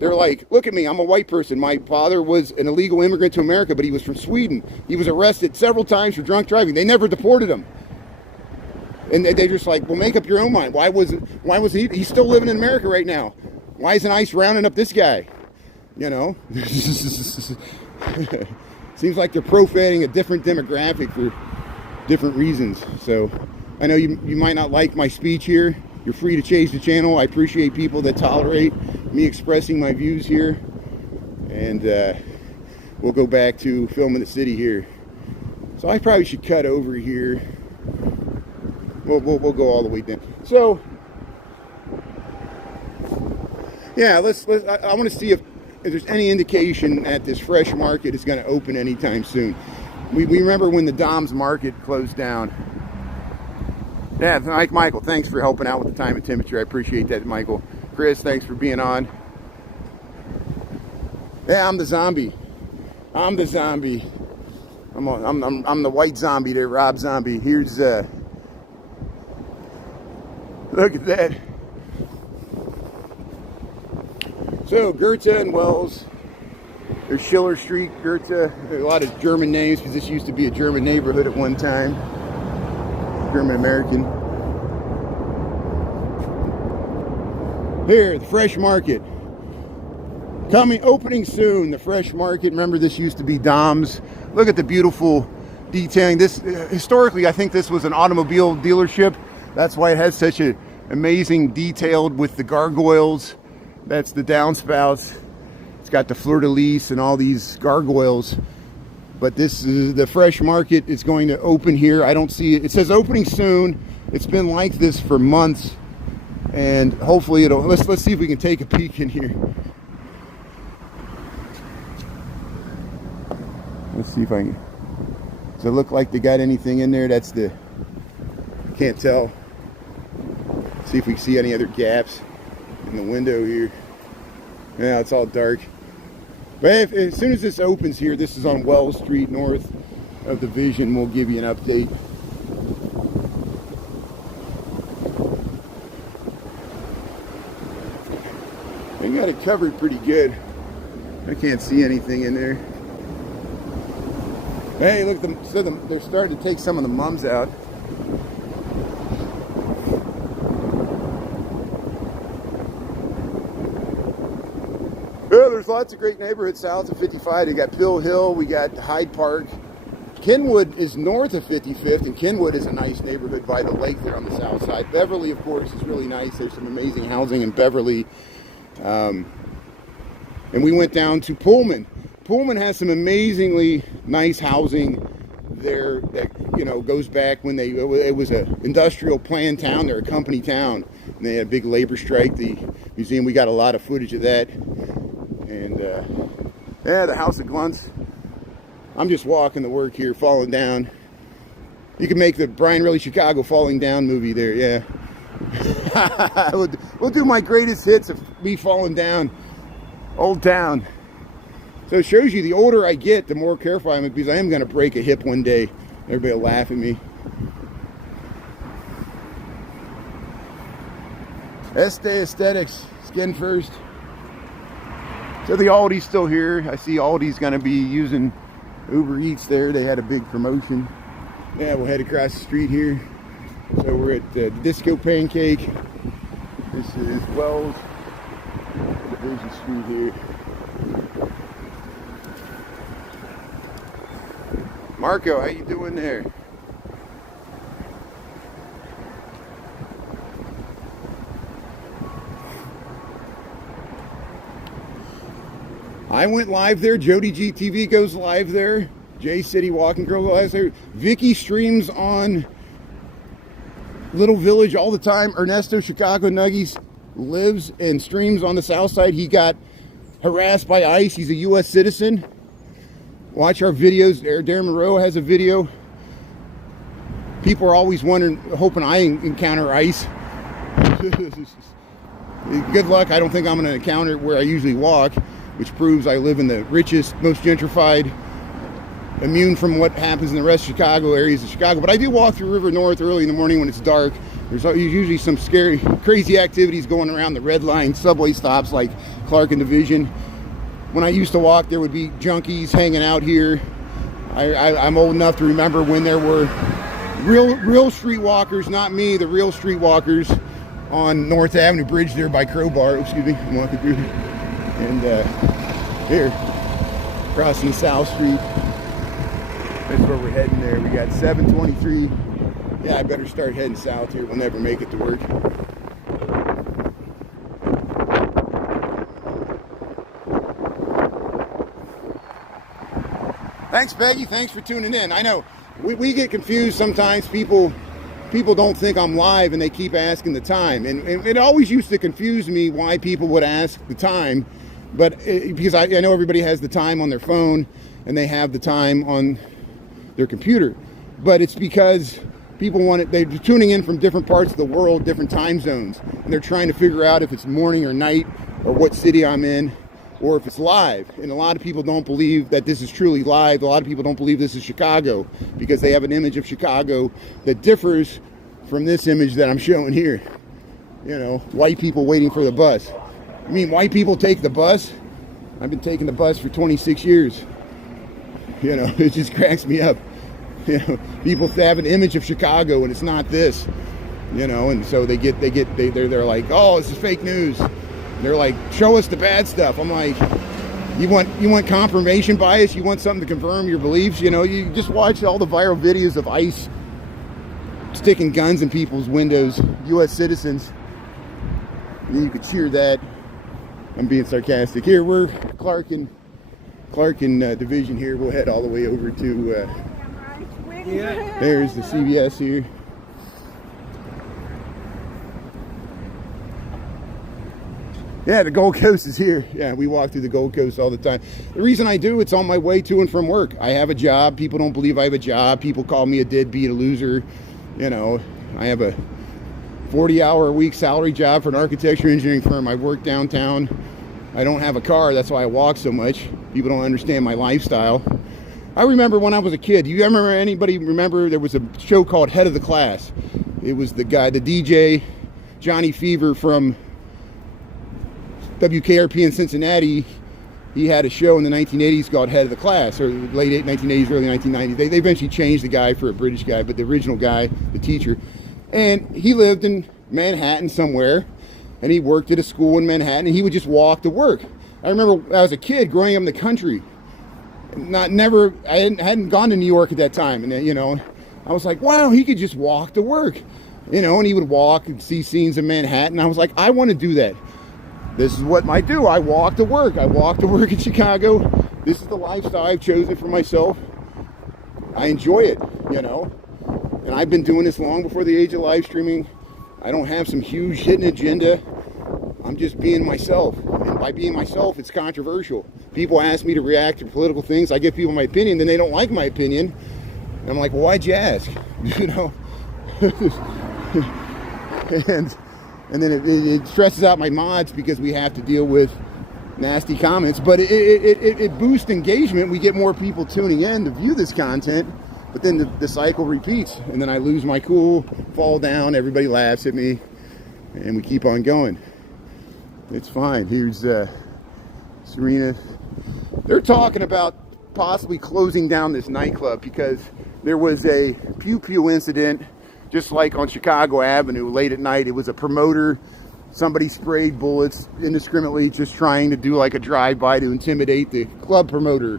They're like, look at me, I'm a white person. My father was an illegal immigrant to America, but he was from Sweden. He was arrested several times for drunk driving. They never deported him. And they're just like, well, make up your own mind. Why was he? He's still living in America right now. Why isn't ICE rounding up this guy? You know? Seems like they're profiling a different demographic for different reasons. So I know you might not like my speech here. You're free to change the channel. I appreciate people that tolerate me expressing my views here. And we'll go back to filming the city here. So I probably should cut over here. We'll go all the way down. So yeah, I want to see if there's any indication that this fresh market is going to open anytime soon. We remember when the Dom's Market closed down. Yeah, Michael, thanks for helping out with the time and temperature. I appreciate that, Michael. Chris, thanks for being on. Yeah, I'm the zombie. I'm the zombie. I'm the white zombie there, Rob Zombie. Here's look at that. So Goethe and Wells. There's Schiller Street, Goethe. There's a lot of German names because this used to be a German neighborhood at one time. German American. Here, the Fresh Market. Opening soon, the Fresh Market. Remember, this used to be Dom's. Look at the beautiful detailing. This, historically, I think this was an automobile dealership. That's why it has such an amazing detailed with the gargoyles. That's the downspouts. It's got the fleur-de-lis and all these gargoyles. But this is the Fresh Market is going to open here. I don't see it. It says opening soon. It's been like this for months, and hopefully it'll. Let's see if we can take a peek in here. Let's see if I can. Does it look like they got anything in there? That's the. Can't tell. See if we can see any other gaps in the window here. Yeah, it's all dark. But as soon as this opens here, this is on Wells Street, north of the Vision. We'll give you an update. They got it covered pretty good. I can't see anything in there. Hey, look, they're starting to take some of the mums out. Yeah, there's lots of great neighborhoods south of 55. You got Pill Hill, we got Hyde Park. Kenwood is north of 55th, and Kenwood is a nice neighborhood by the lake there on the south side. Beverly, of course, is really nice. There's some amazing housing in Beverly. And we went down to Pullman. Pullman has some amazingly nice housing there that, you know, goes back when it was an industrial planned town. They're a company town. And they had a big labor strike. The museum, we got a lot of footage of that. And yeah, the House of Glunts. I'm just walking to work here, falling down. You can make the Brian Really Chicago Falling Down movie there, yeah. We'll do my greatest hits of me falling down. Old Town. So it shows you the older I get, the more careful I am, because I am going to break a hip one day. Everybody will laugh at me. Estee Aesthetics, skin first. So the Aldi's still here. I see Aldi's going to be using Uber Eats there. They had a big promotion. Yeah, we'll head across the street here. So we're at the Disco Pancake. This is Wells. Division Street here. Marco, how you doing there? I went live there. Jody GTV goes live there. J City Walking Girl goes live there. Vicky streams on Little Village all the time. Ernesto Chicago Nuggies lives and streams on the south side. He got harassed by ICE. He's a U.S. citizen. watch our videos. Darren Moreau has a video. People are always wondering, hoping I encounter ice. Good luck. I don't think I'm going to encounter it where I usually walk, which proves I live in the richest, most gentrified, immune from what happens in the rest of Chicago, areas of Chicago. But I do walk through River North early in the morning when it's dark. There's usually some scary, crazy activities going around the red line subway stops like Clark and Division. When I used to walk, there would be junkies hanging out here. I'm old enough to remember when there were real streetwalkers, not me, the real streetwalkers on North Avenue Bridge there by Crowbar. Excuse me, I'm walking through. And here, crossing South Street. That's where we're heading there. We got 723. Yeah, I better start heading south here. We'll never make it to work. Thanks, Peggy. Thanks for tuning in. I know we get confused sometimes. People don't think I'm live and they keep asking the time. And it always used to confuse me why people would ask the time. But because I know everybody has the time on their phone and they have the time on their computer. But it's because people they're tuning in from different parts of the world, different time zones. And they're trying to figure out if it's morning or night or what city I'm in or if it's live. And a lot of people don't believe that this is truly live. A lot of people don't believe this is Chicago because they have an image of Chicago that differs from this image that I'm showing here. You know, white people waiting for the bus. I mean, white people take the bus? I've been taking the bus for 26 years. You know, it just cracks me up. You know, people have an image of Chicago and it's not this. You know, and so they're like, oh, this is fake news. They're like, show us the bad stuff. I'm like, you want confirmation bias? You want something to confirm your beliefs? You know, you just watch all the viral videos of ICE sticking guns in people's windows, U.S. citizens. You could cheer that. I'm being sarcastic. Here we're Clark and Division here. We'll head all the way over to. There's the CVS here. Yeah, the Gold Coast is here. Yeah, we walk through the Gold Coast all the time. The reason I do, it's on my way to and from work. I have a job. People don't believe I have a job. People call me a deadbeat, a loser. You know, I have a 40-hour-a-week salary job for an architecture engineering firm. I work downtown. I don't have a car. That's why I walk so much. People don't understand my lifestyle. I remember when I was a kid. Do you anybody remember there was a show called Head of the Class? It was the guy, the DJ, Johnny Fever from WKRP in Cincinnati. He had a show in the 1980s called Head of the Class, or late 1980s, early 1990s. They eventually changed the guy for a British guy, but the original guy, the teacher. And he lived in Manhattan somewhere, and he worked at a school in Manhattan, and he would just walk to work. I remember I was a kid growing up in the country. I hadn't gone to New York at that time, and you know, I was like, wow, he could just walk to work, you know, and he would walk and see scenes in Manhattan. I was like, I want to do that. This is what I do. I walk to work. I walk to work in Chicago. This is the lifestyle I've chosen for myself. I enjoy it, you know, and I've been doing this long before the age of live streaming. I don't have some huge hidden agenda. I'm just being myself, and by being myself, it's controversial. People ask me to react to political things. I give people my opinion, then they don't like my opinion. And I'm like, well, why'd you ask? You know? and then it stresses out my mods because we have to deal with nasty comments. But it boosts engagement. We get more people tuning in to view this content. But then the cycle repeats. And then I lose my cool, fall down, everybody laughs at me, and we keep on going. It's fine. Here's Serena. They're talking about possibly closing down this nightclub because there was a pew-pew incident just like on Chicago Avenue late at night. It was a promoter. Somebody sprayed bullets indiscriminately just trying to do like a drive-by to intimidate the club promoter.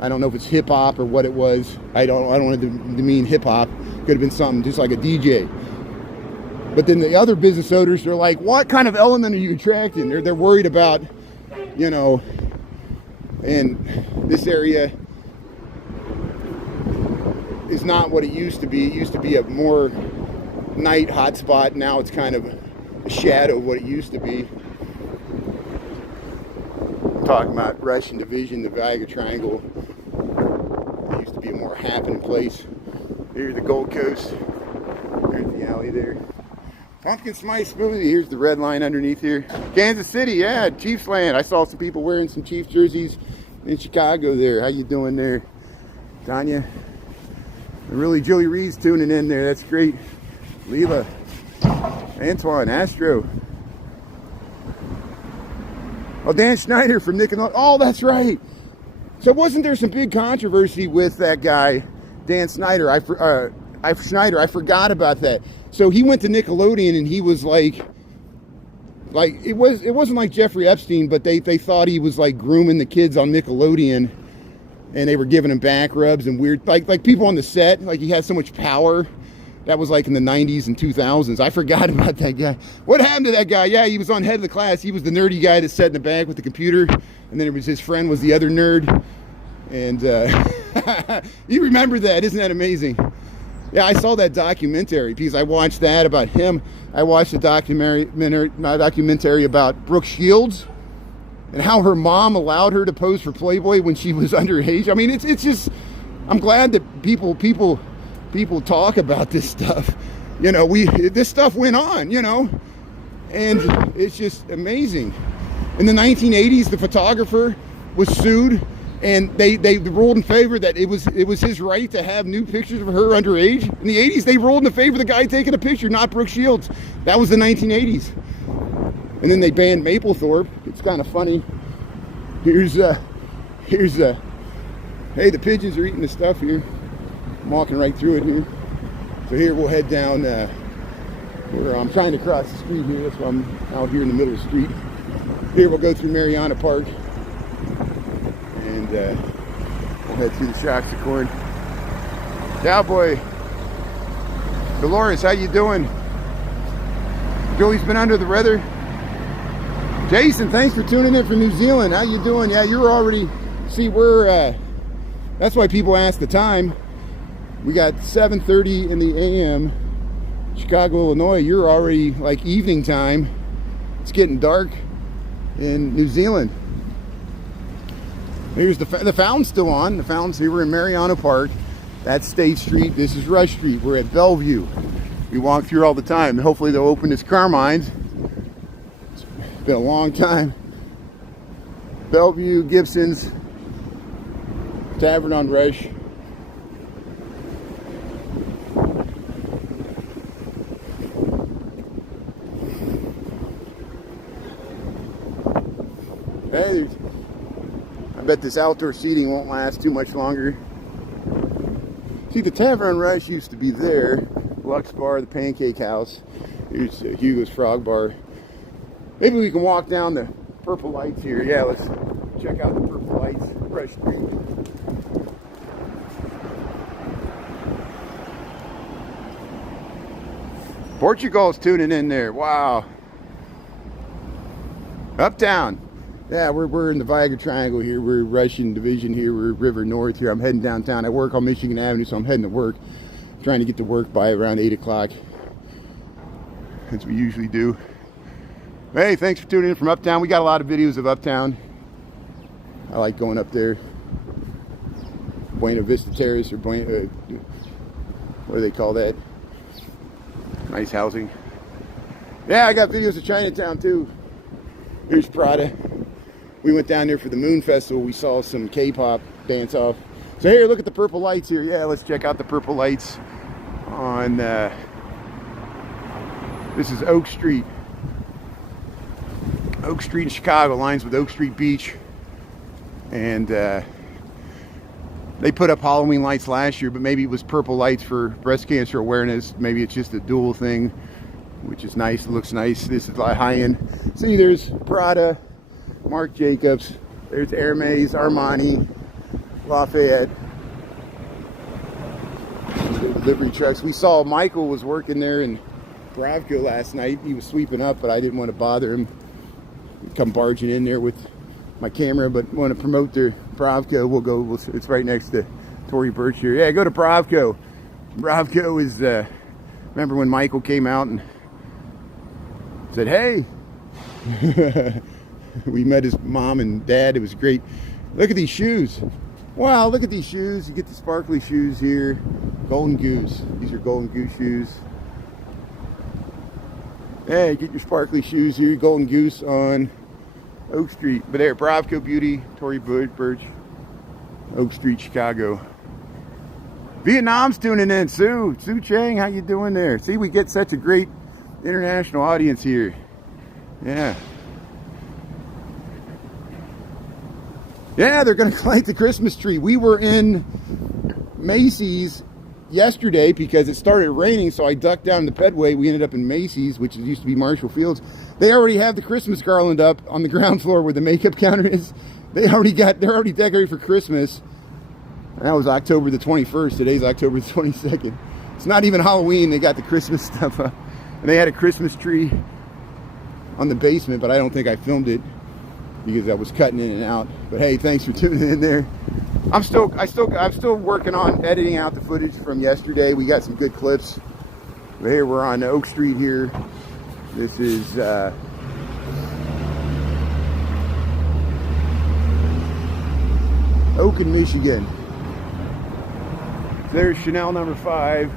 I don't know if it's hip-hop or what it was. I don't want to demean hip-hop. Could have been something just like a DJ. But then the other business owners are like, what kind of element are you attracting? They're worried about, you know, and this area is not what it used to be. It used to be a more night hotspot. Now it's kind of a shadow of what it used to be. I'm talking about Rush and Division, the Viagra Triangle. happening place. Here's the Gold Coast. There's the alley there. Pumpkin Spice Smoothie. Here's the red line underneath here. Kansas City, yeah, Chiefs land. I saw some people wearing some Chiefs jerseys in Chicago there. How you doing there, Tanya? Really, Julie Reed's tuning in there. That's great. Leela, Antoine, Astro. Oh, Dan Schneider from Nickelodeon. Oh, that's right. So wasn't there some big controversy with that guy, Dan Snyder? I forgot about that. So he went to Nickelodeon and he was like it wasn't like Jeffrey Epstein, but they thought he was like grooming the kids on Nickelodeon, and they were giving him back rubs and weird like people on the set. Like he had so much power. That was like in the 90s and 2000s. I forgot about that guy. What happened to that guy? Yeah, he was on Head of the Class. He was the nerdy guy that sat in the back with the computer. And then it was his friend was the other nerd. And you remember that. Isn't that amazing? Yeah, I saw that documentary because I watched that about him. I watched a documentary about Brooke Shields and how her mom allowed her to pose for Playboy when she was underage. I mean, it's just, I'm glad that people talk about this stuff. You know, this stuff went on, you know, and it's just amazing. In the 1980s, the photographer was sued, and they ruled in favor that it was his right to have new pictures of her underage. In the 80s, they ruled in favor of the guy taking a picture, not Brooke Shields. That was the 1980s. And then they banned Mapplethorpe. It's kind of funny. Here's hey, the pigeons are eating the stuff here. I'm walking right through it here. So here we'll head down where I'm trying to cross the street here. That's why I'm out here in the middle of the street. Here we'll go through Mariana Park. And we'll head through the Shocks of Corn. Cowboy. Dolores, how you doing? Julie's been under the weather. Jason, thanks for tuning in from New Zealand. How you doing? Yeah, you're already, see, we're, that's why people ask the time. We got 7:30 in the a.m. Chicago, Illinois. You're already like evening time. It's getting dark in New Zealand. Here's the fountain's still on. The fountain's here. We're in Mariano Park. That's State Street. This is Rush Street. We're at Bellevue. We walk through all the time. Hopefully they'll open this Carmine's. It's been a long time. Bellevue, Gibson's, Tavern on Rush. Hey, I bet this outdoor seating won't last too much longer. See, the Tavern Rush used to be there. Lux Bar, the Pancake House. Here's Hugo's Frog Bar. Maybe we can walk down the Purple Lights here. Yeah, let's check out the Purple Lights, Rush Street. Portugal's tuning in there. Wow. Uptown. Yeah, we're in the Viagra Triangle here. We're Russian Division here. We're River North here. I'm heading downtown. I work on Michigan Avenue, so I'm heading to work. I'm trying to get to work by around 8 o'clock. As we usually do. Hey, thanks for tuning in from Uptown. We got a lot of videos of Uptown. I like going up there. Buena Vista Terrace, or what do they call that? Nice housing. Yeah, I got videos of Chinatown too. Here's Prada. We went down there for the Moon Festival. We saw some K-pop dance off. So here, look at the Purple Lights here. Yeah, let's check out the Purple Lights on, this is Oak Street. Oak Street in Chicago, lines with Oak Street Beach. And they put up Halloween lights last year, but maybe it was Purple Lights for breast cancer awareness. Maybe it's just a dual thing, which is nice. It looks nice. This is like high-end. See, there's Prada, Marc Jacobs, there's Hermes, Armani, Lafayette. Delivery trucks. We saw Michael was working there in Bravco last night. He was sweeping up, but I didn't want to bother him. Come barging in there with my camera, but want to promote their Bravco. We'll go. It's right next to Tory Burch here. Yeah, go to Bravco. Bravco is. Remember when Michael came out and said, "Hey." We met his mom and dad. It was great. Look at these shoes. Wow, look at these shoes. You get the sparkly shoes here. Golden Goose. These are Golden Goose shoes. Yeah, you get your sparkly shoes here. Golden Goose on Oak Street. But there, Bravco Beauty, Tory Burch, Oak Street, Chicago. Vietnam's tuning in. Sue Chang, how you doing there? See, we get such a great international audience here. Yeah. Yeah, they're going to light the Christmas tree. We were in Macy's yesterday because it started raining, so I ducked down the pedway. We ended up in Macy's, which used to be Marshall Fields. They already have the Christmas garland up on the ground floor where the makeup counter is. They're already decorated for Christmas. And that was October the 21st. Today's October the 22nd. It's not even Halloween. They got the Christmas stuff up. And they had a Christmas tree on the basement, but I don't think I filmed it because I was cutting in and out. But hey, thanks for tuning in there. I'm still working on editing out the footage from yesterday. We got some good clips. But here we're on Oak Street here. This is Oaken, Michigan. There's Chanel number 5.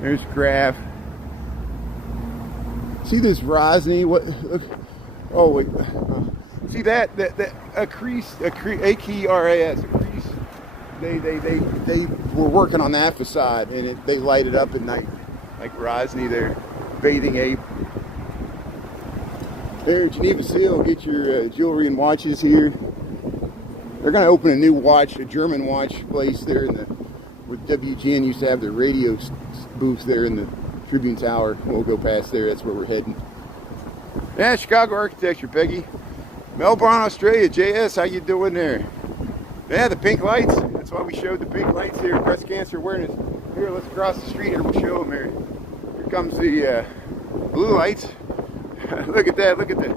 There's Graf. See this Rosny? What? Look. Oh wait. See that a crease, A-K-R-A-S, a crease. They were working on that facade, and they light it up at night, like Rosny there, Bathing Ape. There, Geneva Seal, get your jewelry and watches here. They're going to open a new watch, a German watch place there in the, with WGN used to have their radio booth there in the Tribune Tower. We'll go past there. That's where we're heading. Yeah, Chicago architecture, Peggy. Melbourne, Australia. JS, how you doing there? Yeah, the pink lights. That's why we showed the pink lights here. Breast cancer awareness. Here, let's cross the street here. We'll show them here. Here comes the blue lights. Look at that. Look at the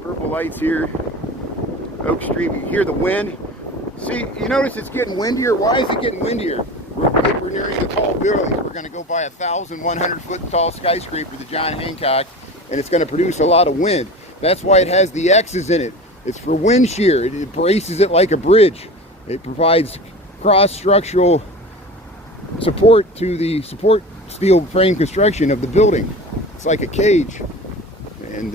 purple lights here. Oak Street. You hear the wind. See, you notice it's getting windier. Why is it getting windier? We're nearing the tall buildings. We're going to go by a 1,100-foot tall skyscraper, the John Hancock, and it's going to produce a lot of wind. That's why it has the X's in it. It's for wind shear. It braces it like a bridge. It provides cross-structural support to the support steel frame construction of the building. It's like a cage. And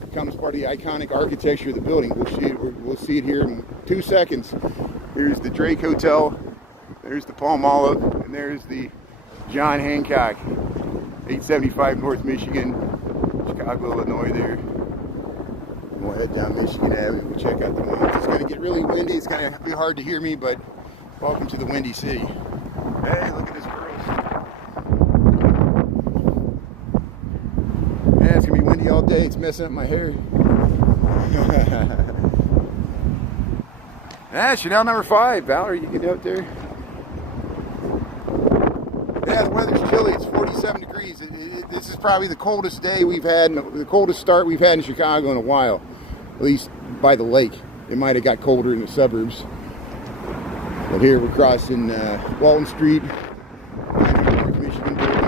becomes part of the iconic architecture of the building. We'll see it here in 2 seconds. Here's the Drake Hotel. There's the Palm Olive. And there's the John Hancock. 875 North Michigan, Chicago, Illinois there. We'll head down Michigan Avenue. We'll check out the mountains. It's going to get really windy. It's going to be hard to hear me, but welcome to the Windy City. Hey, look at this girls. Yeah, it's going to be windy all day. It's messing up my hair. Ah, Chanel number 5. Valerie, you get out there? Yeah, the weather's chilly. It's 47 degrees. This is probably the coldest day we've had, the coldest start we've had in Chicago in a while. At least by the lake. It might have got colder in the suburbs. But here we're crossing Walton Street, North Michigan building.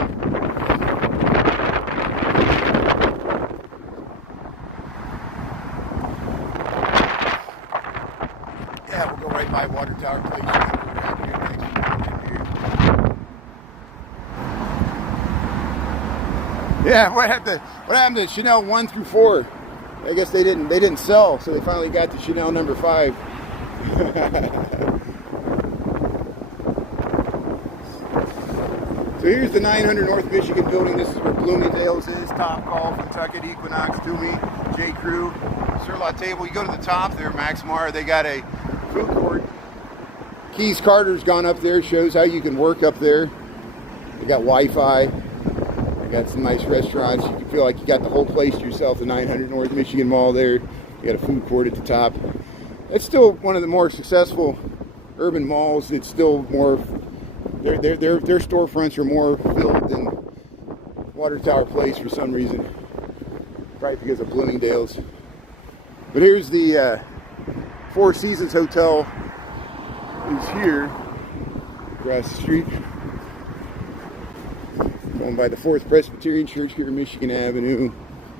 Yeah, we'll go right by Water Tower Place. Yeah, what happened to Chanel 1 through 4? I guess they didn't sell, so they finally got to Chanel number 5. So here's the 900 North Michigan building. This is where Bloomingdale's is, Top Golf, Kentucky, Equinox, Toomey, J. Crew, Sur La Table. You go to the top there, Max Mara, they got a food court. Keys Carter's gone up there, shows how you can work up there. They got Wi-Fi. Got some nice restaurants. You can feel like you got the whole place to yourself. The 900 North Michigan Mall there. You got a food court at the top. It's still one of the more successful urban malls. It's still more. Their storefronts are more filled than Water Tower Place for some reason. Probably because of Bloomingdale's. But here's the Four Seasons Hotel. Is here across the street. Going by the 4th Presbyterian Church here in Michigan Avenue.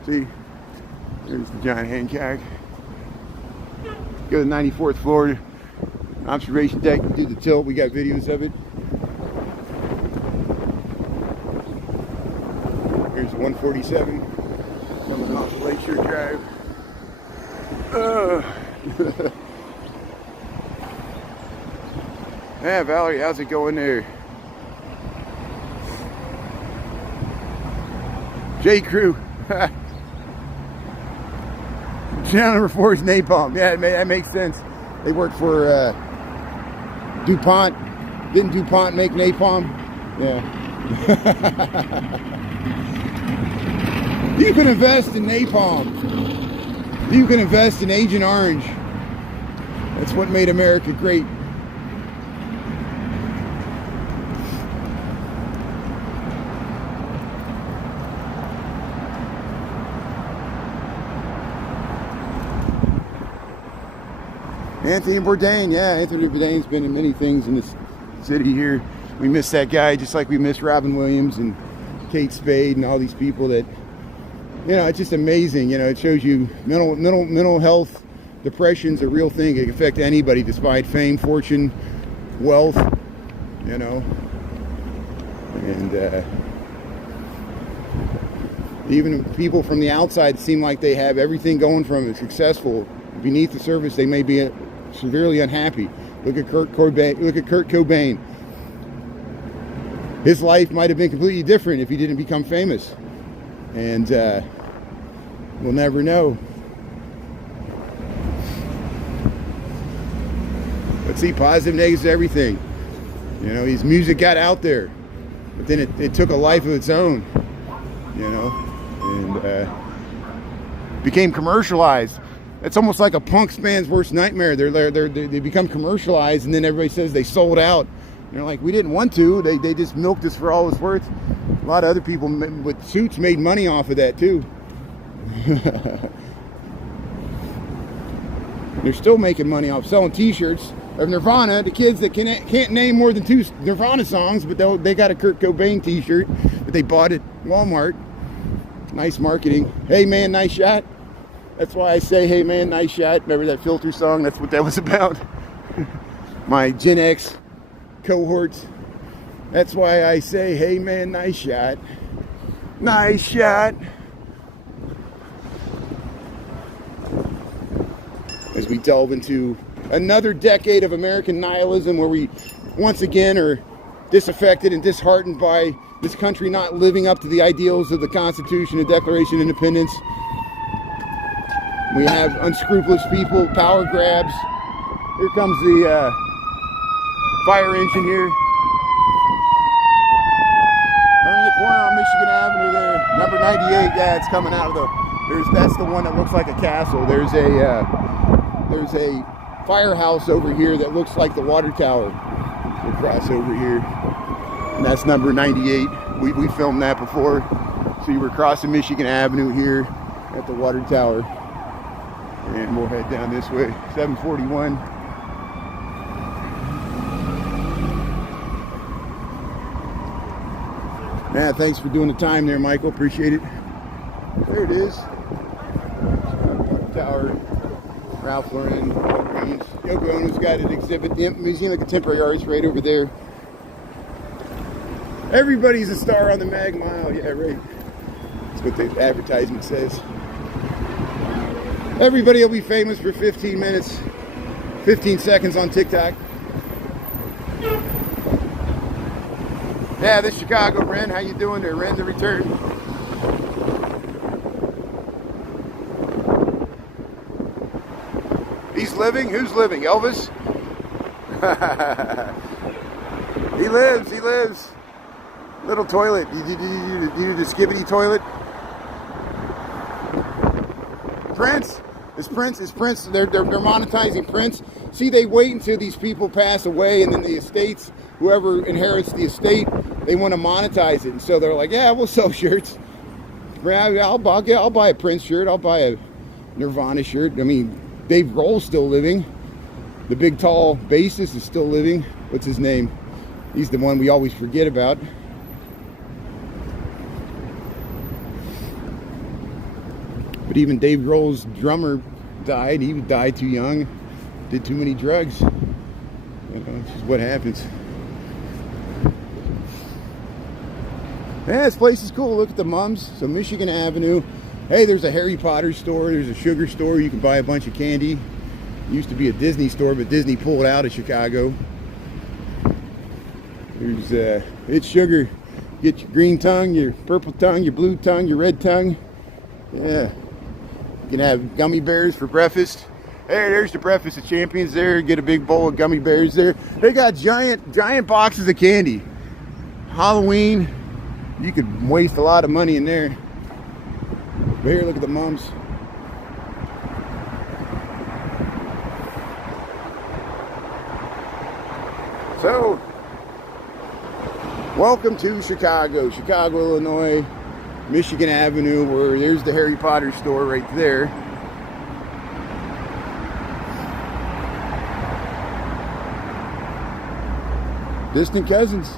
See, there's the John Hancock. Go to the 94th floor. observation deck. You do the tilt. We got videos of it. Here's 147 coming off the Lakeshore Drive. Yeah, Valerie, how's it going there? J. Crew. Channel number 4 is Napalm. Yeah, that makes sense. They work for DuPont. Didn't DuPont make napalm? Yeah. You can invest in napalm. You can invest in Agent Orange. That's what made America great. Anthony Bourdain, yeah, Anthony Bourdain's been in many things in this city here. We miss that guy just like we miss Robin Williams and Kate Spade and all these people that, you know, it's just amazing. You know, it shows you mental health, depression's a real thing. It can affect anybody despite fame, fortune, wealth, you know. And even people from the outside seem like they have everything going for them, successful. Beneath the surface, they may be severely unhappy. Look at Kurt Cobain. His life might have been completely different if he didn't become famous. And we'll never know. But see, positive, negatives, everything. You know, his music got out there. But then it took a life of its own. You know? And became commercialized. It's almost like a punk band's worst nightmare. They become commercialized, and then everybody says they sold out. And they're like, we didn't want to. They just milked us for all it's worth. A lot of other people with suits made money off of that too. They're still making money off selling T-shirts of Nirvana. The kids that can't name more than 2 Nirvana songs, but they got a Kurt Cobain T-shirt that they bought at Walmart. Nice marketing. Hey man, nice shot. That's why I say, hey man, nice shot. Remember that Filter song? That's what that was about. My Gen X cohorts. That's why I say, hey man, nice shot. Nice shot. As we delve into another decade of American nihilism where we once again are disaffected and disheartened by this country not living up to the ideals of the Constitution and Declaration of Independence. We have unscrupulous people, power grabs. Here comes the fire engine here. Turning the corner on Michigan Avenue there. Number 98, yeah, it's coming out of that's the one that looks like a castle. There's a firehouse over here that looks like the water tower. We'll cross over here. And that's number 98. We filmed that before. So you were crossing Michigan Avenue here at the water tower. And we'll head down this way, 741. Yeah, thanks for doing the time there, Michael. Appreciate it. There it is. Tower, Ralph Lauren, Yoko Ono's got an exhibit. The Museum of Contemporary Art's right over there. Everybody's a star on the Mag Mile. Yeah, right. That's what the advertisement says. Everybody will be famous for 15 minutes, 15 seconds on TikTok. Yeah, this is Chicago. Ren, how you doing there? Ren, the return. He's living? Who's living? Elvis? He lives. Little toilet. You do the skibbity toilet? Prince? Is Prince, they're monetizing Prince. See, they wait until these people pass away, and then the estates, whoever inherits the estate, they want to monetize it. And so they're like, yeah, we'll sell shirts. I'll buy a Prince shirt. I'll buy a Nirvana shirt. I mean, Dave Grohl's still living. The big, tall bassist is still living. What's his name? He's the one we always forget about. But even Dave Grohl's drummer died. He died too young. Did too many drugs. You know, it's just what happens. Yeah, this place is cool. Look at the mums. So Michigan Avenue. Hey, there's a Harry Potter store. There's a sugar store. You can buy a bunch of candy. Used to be a Disney store, but Disney pulled out of Chicago. There's it's sugar. Get your green tongue, your purple tongue, your blue tongue, your red tongue. Yeah. You can have gummy bears for breakfast. Hey, there's the Breakfast of Champions there. Get a big bowl of gummy bears there. They got giant boxes of candy. Halloween. You could waste a lot of money in there. But here, look at the mums. So, welcome to Chicago, Illinois, Michigan Avenue, where there's the Harry Potter store right there. Distant cousins.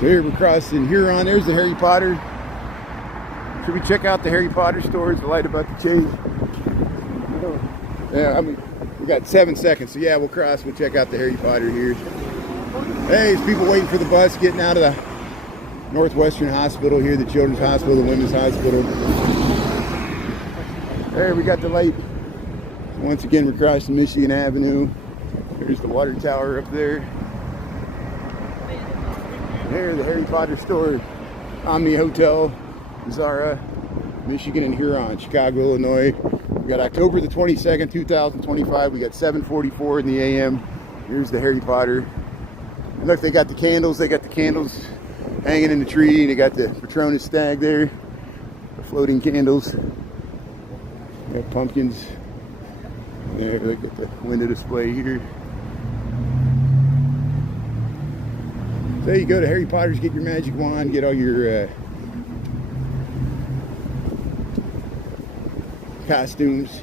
So here we're crossing Huron. There's the Harry Potter. Should we check out the Harry Potter store? Is the light about to change? Yeah, I mean, we got 7 seconds. So yeah, we'll cross. We'll check out the Harry Potter here. Hey, there's people waiting for the bus, getting out of the Northwestern Hospital here, the Children's Hospital, the Women's Hospital. There, we got the light. Once again, we're crossing Michigan Avenue. There's the water tower up there. There, the Harry Potter store, Omni Hotel, Zara, Michigan and Huron, Chicago, Illinois. We got October the 22nd, 2025. We got 7:44 in the a.m. Here's the Harry Potter. And look, they got the candles. They got the candles hanging in the tree. They got the Patronus stag there, the floating candles. We got pumpkins. There, look at the window display here. So you go to Harry Potter's, get your magic wand, get all your costumes.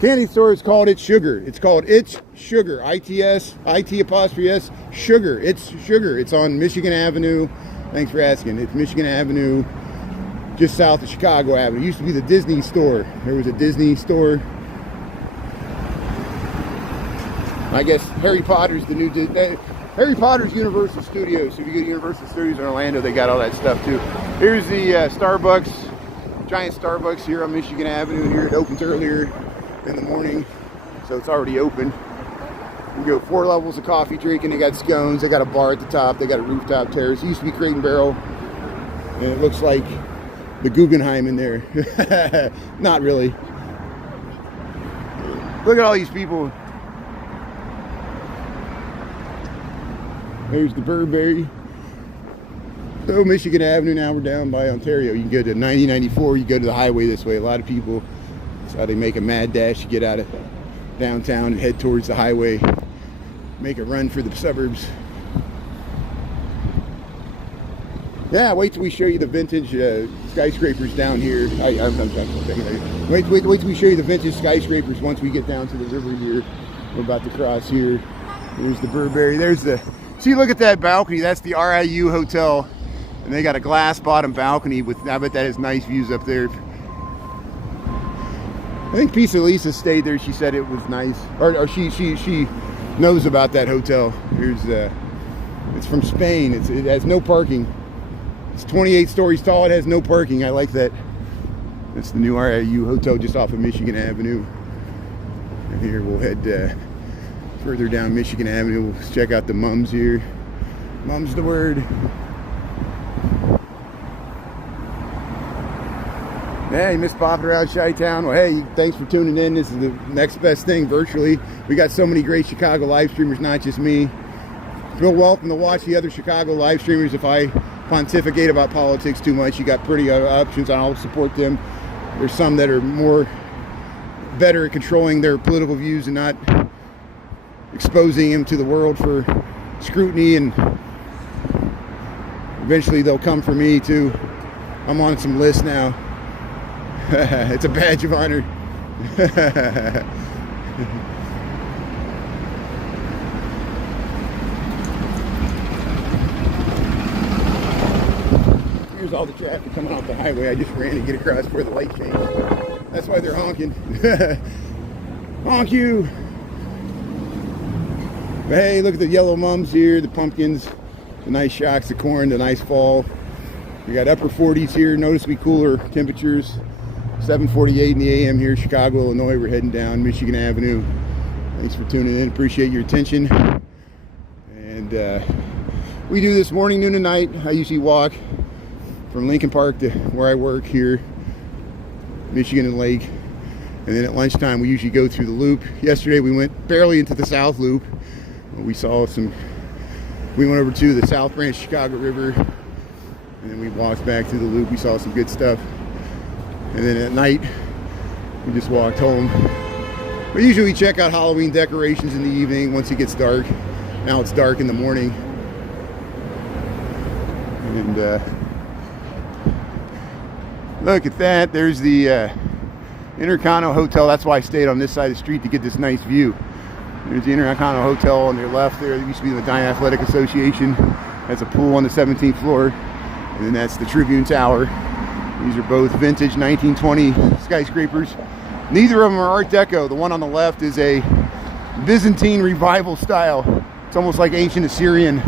Candy store is called It's Sugar. It's called It's Sugar. I-T-S, I-T apostrophe S, Sugar. It's Sugar. It's on Michigan Avenue. Thanks for asking. It's Michigan Avenue, just south of Chicago Avenue. It used to be the Disney store. There was a Disney store. I guess Harry Potter's the new Harry Potter's Universal Studios. So if you go to Universal Studios in Orlando, they got all that stuff too. Here's the Starbucks, giant Starbucks here on Michigan Avenue. Here it opens earlier in the morning, so it's already open. You go 4 levels of coffee drinking. They got scones. They got a bar at the top. They got a rooftop terrace. It used to be Crate and Barrel, and it looks like the Guggenheim in there. Not really. Look at all these people. There's the Burberry. So Michigan Avenue, now we're down by Ontario. You can go to 9094, you go to the highway this way. A lot of people, that's how they make a mad dash to get out of downtown and head towards the highway. Make a run for the suburbs. Yeah, wait till we show you the vintage skyscrapers down here. Wait till we show you the vintage skyscrapers once we get down to the river here. We're about to cross here. There's the Burberry. There's the... See, look at that balcony. That's the RIU Hotel. And they got a glass bottom balcony with, I bet that has nice views up there. I think Pisa Lisa stayed there. She said it was nice. Or she knows about that hotel. Here's, it's from Spain. It has no parking. It's 28 stories tall. It has no parking. I like that. That's the new RIU Hotel just off of Michigan Avenue. And here we'll head further down Michigan Avenue. We'll check out the mums here. Mum's the word. Hey, Miss Popping Around Chi-Town. Well, hey, thanks for tuning in. This is the next best thing virtually. We got so many great Chicago live streamers, not just me. Feel welcome to watch the other Chicago live streamers. If I pontificate about politics too much, you got pretty options. I'll support them. There's some that are better at controlling their political views and not exposing him to the world for scrutiny, and eventually they'll come for me too. I'm on some lists now. It's a badge of honor. Here's all the traffic coming off the highway. I just ran to get across where the light changed. That's why they're honking. Honk you. But hey, look at the yellow mums here, the pumpkins, the nice shocks of corn, the nice fall. We got upper 40s here, noticeably cooler temperatures. 7:48 in the a.m. here, Chicago, Illinois. We're heading down Michigan Avenue. Thanks for tuning in. Appreciate your attention. And we do this morning, noon, and night. I usually walk from Lincoln Park to where I work here, Michigan and Lake. And then at lunchtime, we usually go through the loop. Yesterday, we went barely into the South Loop. We went over to the South Branch Chicago River, and then we walked back through the loop. We saw some good stuff. And then at night, we just walked home. But usually we check out Halloween decorations in the evening once it gets dark. Now it's dark in the morning. And look at that. There's the Intercontinental Hotel. That's why I stayed on this side of the street, to get this nice view. There's the Intercontinental Hotel on their left there. There used to be the Medina Athletic Association. That's a pool on the 17th floor. And then that's the Tribune Tower. These are both vintage 1920 skyscrapers. Neither of them are Art Deco. The one on the left is a Byzantine revival style. It's almost like ancient Assyrian.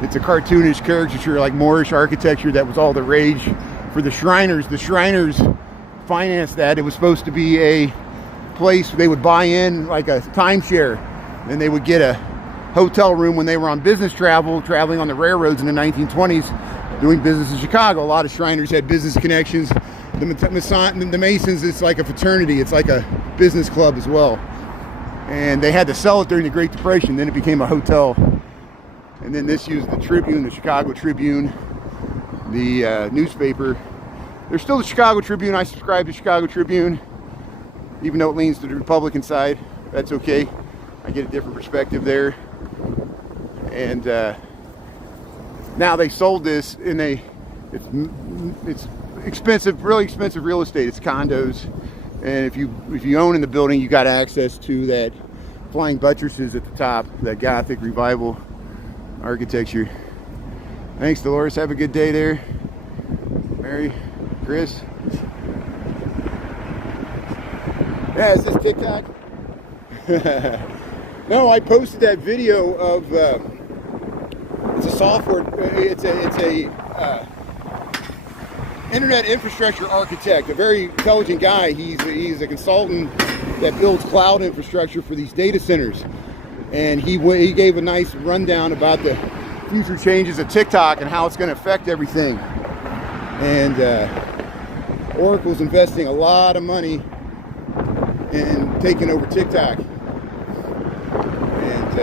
It's a cartoonish caricature, like Moorish architecture. That was all the rage for the Shriners. The Shriners financed that. It was supposed to be a place they would buy in, like a timeshare. Then they would get a hotel room when they were on business traveling on the railroads in the 1920s, doing business in Chicago. A lot of Shriners had business connections. The Masons, it's like a fraternity. It's like a business club as well. And they had to sell it during the Great Depression. Then it became a hotel. And then this used the Tribune, the Chicago Tribune, the newspaper. There's still the Chicago Tribune. I subscribe to Chicago Tribune, even though it leans to the Republican side. That's okay. I get a different perspective there. And now they sold this in it's expensive, really expensive real estate. It's condos, and if you own in the building, you got access to that flying buttresses at the top, that Gothic revival architecture. Thanks, Dolores. Have a good day there. Mary, Chris. Yeah, is this TikTok? No, I posted that video of it's a software. It's a internet infrastructure architect, a very intelligent guy. He's a consultant that builds cloud infrastructure for these data centers, and he gave a nice rundown about the future changes of TikTok and how it's going to affect everything. And Oracle's investing a lot of money in taking over TikTok, and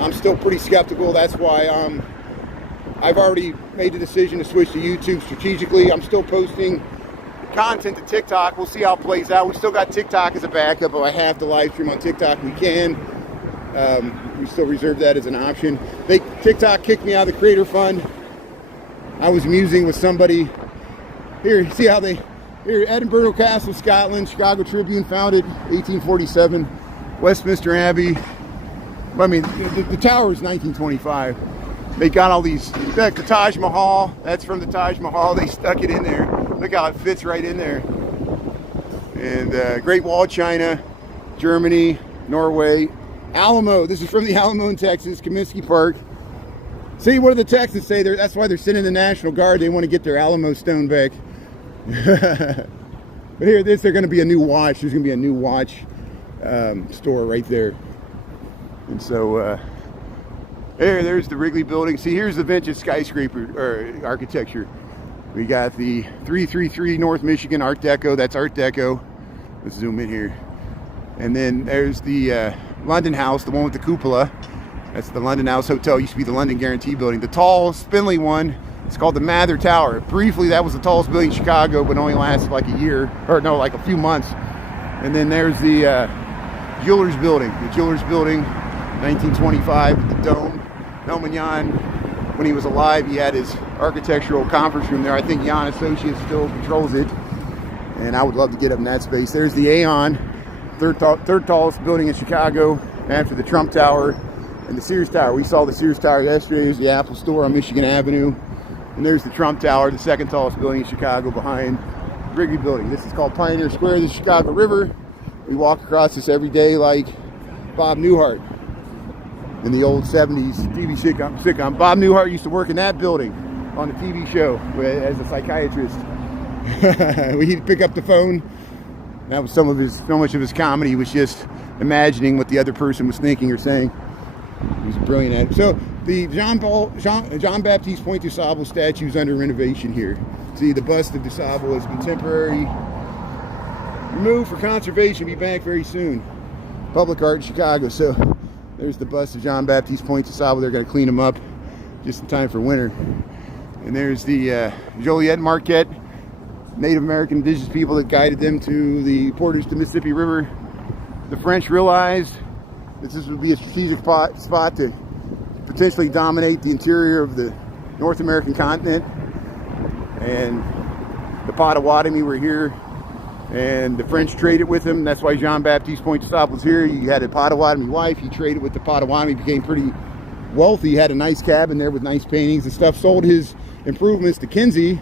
I'm still pretty skeptical. That's why I've already made the decision to switch to YouTube strategically. I'm still posting content to TikTok. We'll see how it plays out. We still got TikTok as a backup. If I have to live stream on TikTok, we can. We still reserve that as an option. TikTok kicked me out of the Creator Fund. I was musing with somebody. Here, see how here, Edinburgh Castle, Scotland, Chicago Tribune, founded 1847. Westminster Abbey. I mean, the tower is 1925. They got all these, like the Taj Mahal, that's from the Taj Mahal. They stuck it in there. Look how it fits right in there. And Great Wall of China, Germany, Norway, Alamo. This is from the Alamo in Texas, Comiskey Park. See, what do the Texans say? That's why they're sending the National Guard. They want to get their Alamo stone back. But here, they're going to be a new watch. There's going to be a new watch store right there. And so there's the Wrigley Building. See, here's the vintage skyscraper or architecture. We got the 333 North Michigan Art Deco. That's Art Deco. Let's zoom in here. And then there's the London House, the one with the cupola. That's the London House Hotel. Used to be the London Guarantee Building. The tall, spindly one, it's called the Mather Tower. Briefly, that was the tallest building in Chicago, but only lasted like a year, or no, like a few months. And then there's the Jewelers Building. The Jewelers Building, 1925, with the dome. Melman Jan, when he was alive, he had his architectural conference room there. I think Jan Associates still controls it, and I would love to get up in that space. There's the Aon, third tallest building in Chicago, after the Trump Tower and the Sears Tower. We saw the Sears Tower yesterday. There's the Apple Store on Michigan Avenue, and there's the Trump Tower, the second tallest building in Chicago, behind the Wrigley Building. This is called Pioneer Square, the Chicago River. We walk across this every day like Bob Newhart in the old 70s TV sitcom. Bob Newhart used to work in that building on the TV show as a psychiatrist. He'd pick up the phone. That was so much of his comedy was just imagining what the other person was thinking or saying. He was brilliant at it. So the Jean Baptiste Point du Sable statue is under renovation here. See, the bust of du Sable has been temporarily removed for conservation, be back very soon. Public art in Chicago. So there's the bust of Jean Baptiste Point du Sable. They're going to clean them up just in time for winter. And there's the Joliet Marquette, Native American indigenous people that guided them to the portage to the Mississippi River. The French realized that this would be a strategic spot to potentially dominate the interior of the North American continent. And the Potawatomi were here, and the French traded with them. That's why Jean Baptiste Point du Sable was here. He had a Potawatomi wife. He traded with the Potawatomi, became pretty wealthy. He had a nice cabin there with nice paintings and stuff. Sold his improvements to Kinsey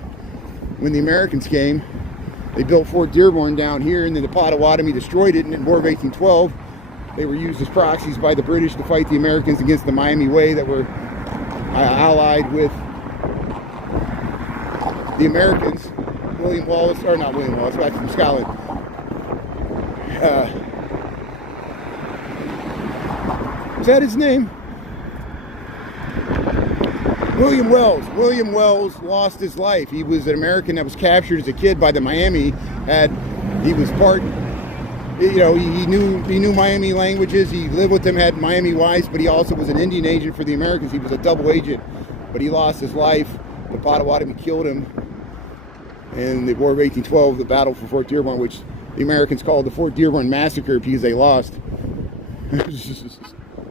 when the Americans came. They built Fort Dearborn down here, and then the Potawatomi destroyed it in the War of 1812. They were used as proxies by the British to fight the Americans against the Miami Way that were allied with the Americans. William Wallace, or not William Wallace, back from Scotland. Is that his name? William Wells. William Wells lost his life. He was an American that was captured as a kid by the Miami. He was part, you know, he knew Miami languages. He lived with them, had Miami wives, but he also was an Indian agent for the Americans. He was a double agent, but he lost his life. The Potawatomi killed him in the War of 1812, the battle for Fort Dearborn, which the Americans called the Fort Dearborn Massacre because they lost. It's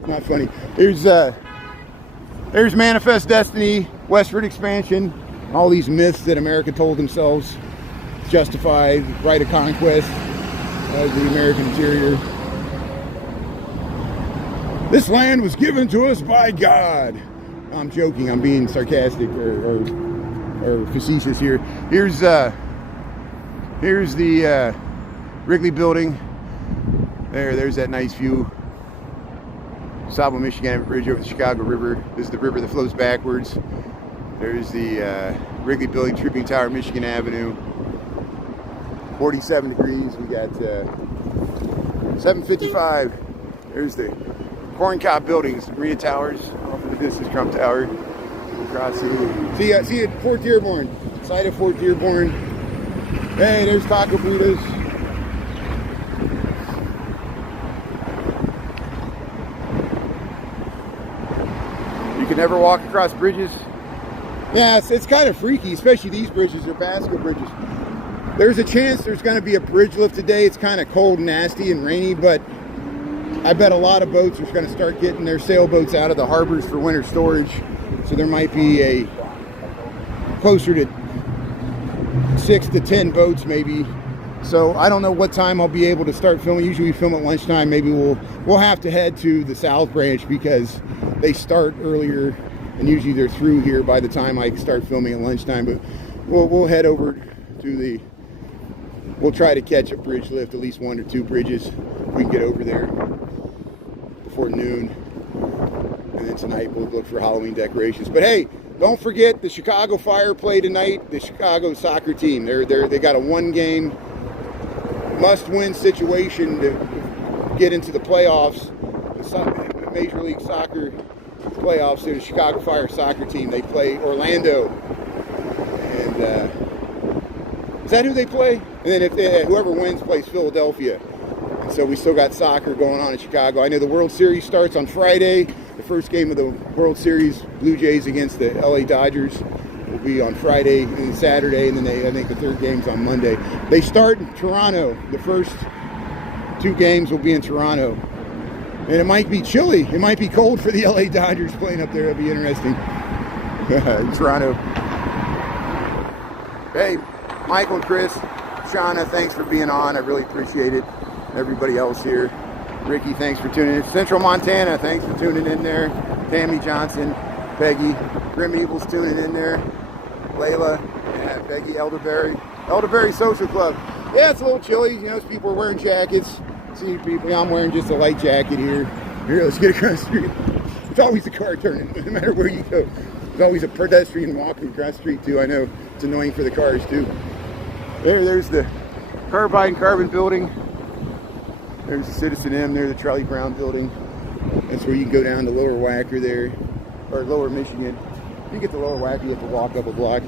not funny. There's Manifest Destiny, westward expansion, all these myths that America told themselves justified right of conquest of the American interior. This land was given to us by God. I'm joking, I'm being sarcastic or facetious here. Here's the Wrigley building. There's that nice view. Sable, Michigan bridge over the Chicago River. This is the river that flows backwards. There's the Wrigley building, Tribune Tower, Michigan Avenue. 47 degrees. We got 7:55. There's the Corn Cob buildings, Maria Towers, off of the distance, Trump Tower. Across here. See it, Fort Dearborn. Site of Fort Dearborn. Hey, there's Taco Buddhas. You can never walk across bridges. Yeah, it's kind of freaky, especially these bridges are basket bridges. There's a chance there's going to be a bridge lift today. It's kind of cold and nasty and rainy, but I bet a lot of boats are going to start getting their sailboats out of the harbors for winter storage. So there might be a closer to 6 to 10 boats maybe. So I don't know what time I'll be able to start filming. Usually we film at lunchtime. Maybe we'll have to head to the South Branch because they start earlier and usually they're through here by the time I start filming at lunchtime. But we'll head over to we'll try to catch a bridge lift, at least 1 or 2 bridges. We can get over there before noon. And then tonight we'll look for Halloween decorations. But hey, don't forget the Chicago Fire play tonight. The Chicago soccer team. They got a 1-game must-win situation to get into the playoffs. The Major League Soccer playoffs. They're the Chicago Fire soccer team. They play Orlando. And is that who they play? And then if whoever wins plays Philadelphia. And so we still got soccer going on in Chicago. I know the World Series starts on Friday. The first game of the World Series, Blue Jays against the LA Dodgers, will be on Friday and Saturday, and then I think the third game's on Monday. They start in Toronto. The first 2 games will be in Toronto. And it might be chilly. It might be cold for the LA Dodgers playing up there. It'll be interesting. In Toronto. Hey, Michael and Chris, Shauna, thanks for being on. I really appreciate it. Everybody else here. Ricky, thanks for tuning in. Central Montana, thanks for tuning in there. Tammy Johnson, Peggy, Grim Evil's tuning in there. Layla, yeah, Peggy, Elderberry Social Club. Yeah, it's a little chilly. You know, people are wearing jackets. See people, I'm wearing just a light jacket here. Here, let's get across the street. It's always a car turning, no matter where you go. There's always a pedestrian walking across the street too. I know it's annoying for the cars too. There's the Carbide Carbon building. There's the Citizen M there, the Charlie Brown building. That's where you can go down to Lower Wacker there, or Lower Michigan. If you get to Lower Wacker, you have to walk up a block.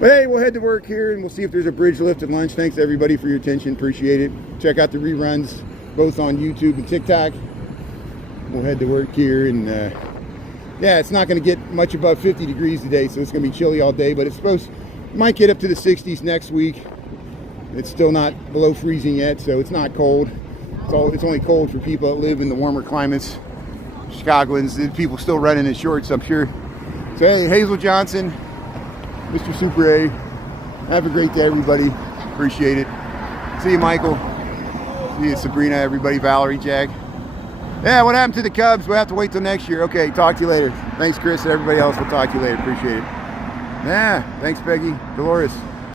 But hey, we'll head to work here and we'll see if there's a bridge lift at lunch. Thanks everybody for your attention, appreciate it. Check out the reruns, both on YouTube and TikTok. We'll head to work here and yeah, it's not going to get much above 50 degrees today, so it's going to be chilly all day, but it's might get up to the 60s next week. It's still not below freezing yet, so it's not cold. It's only cold for people that live in the warmer climates. Chicagoans, people still running in shorts, I'm sure. So hey, Hazel Johnson, Mr. Super A, have a great day, everybody. Appreciate it. See you, Michael. See you, Sabrina, everybody, Valerie, Jack. Yeah, what happened to the Cubs? We'll have to wait till next year. Okay, talk to you later. Thanks, Chris, and everybody else. We'll talk to you later. Appreciate it. Yeah, thanks, Peggy. Dolores.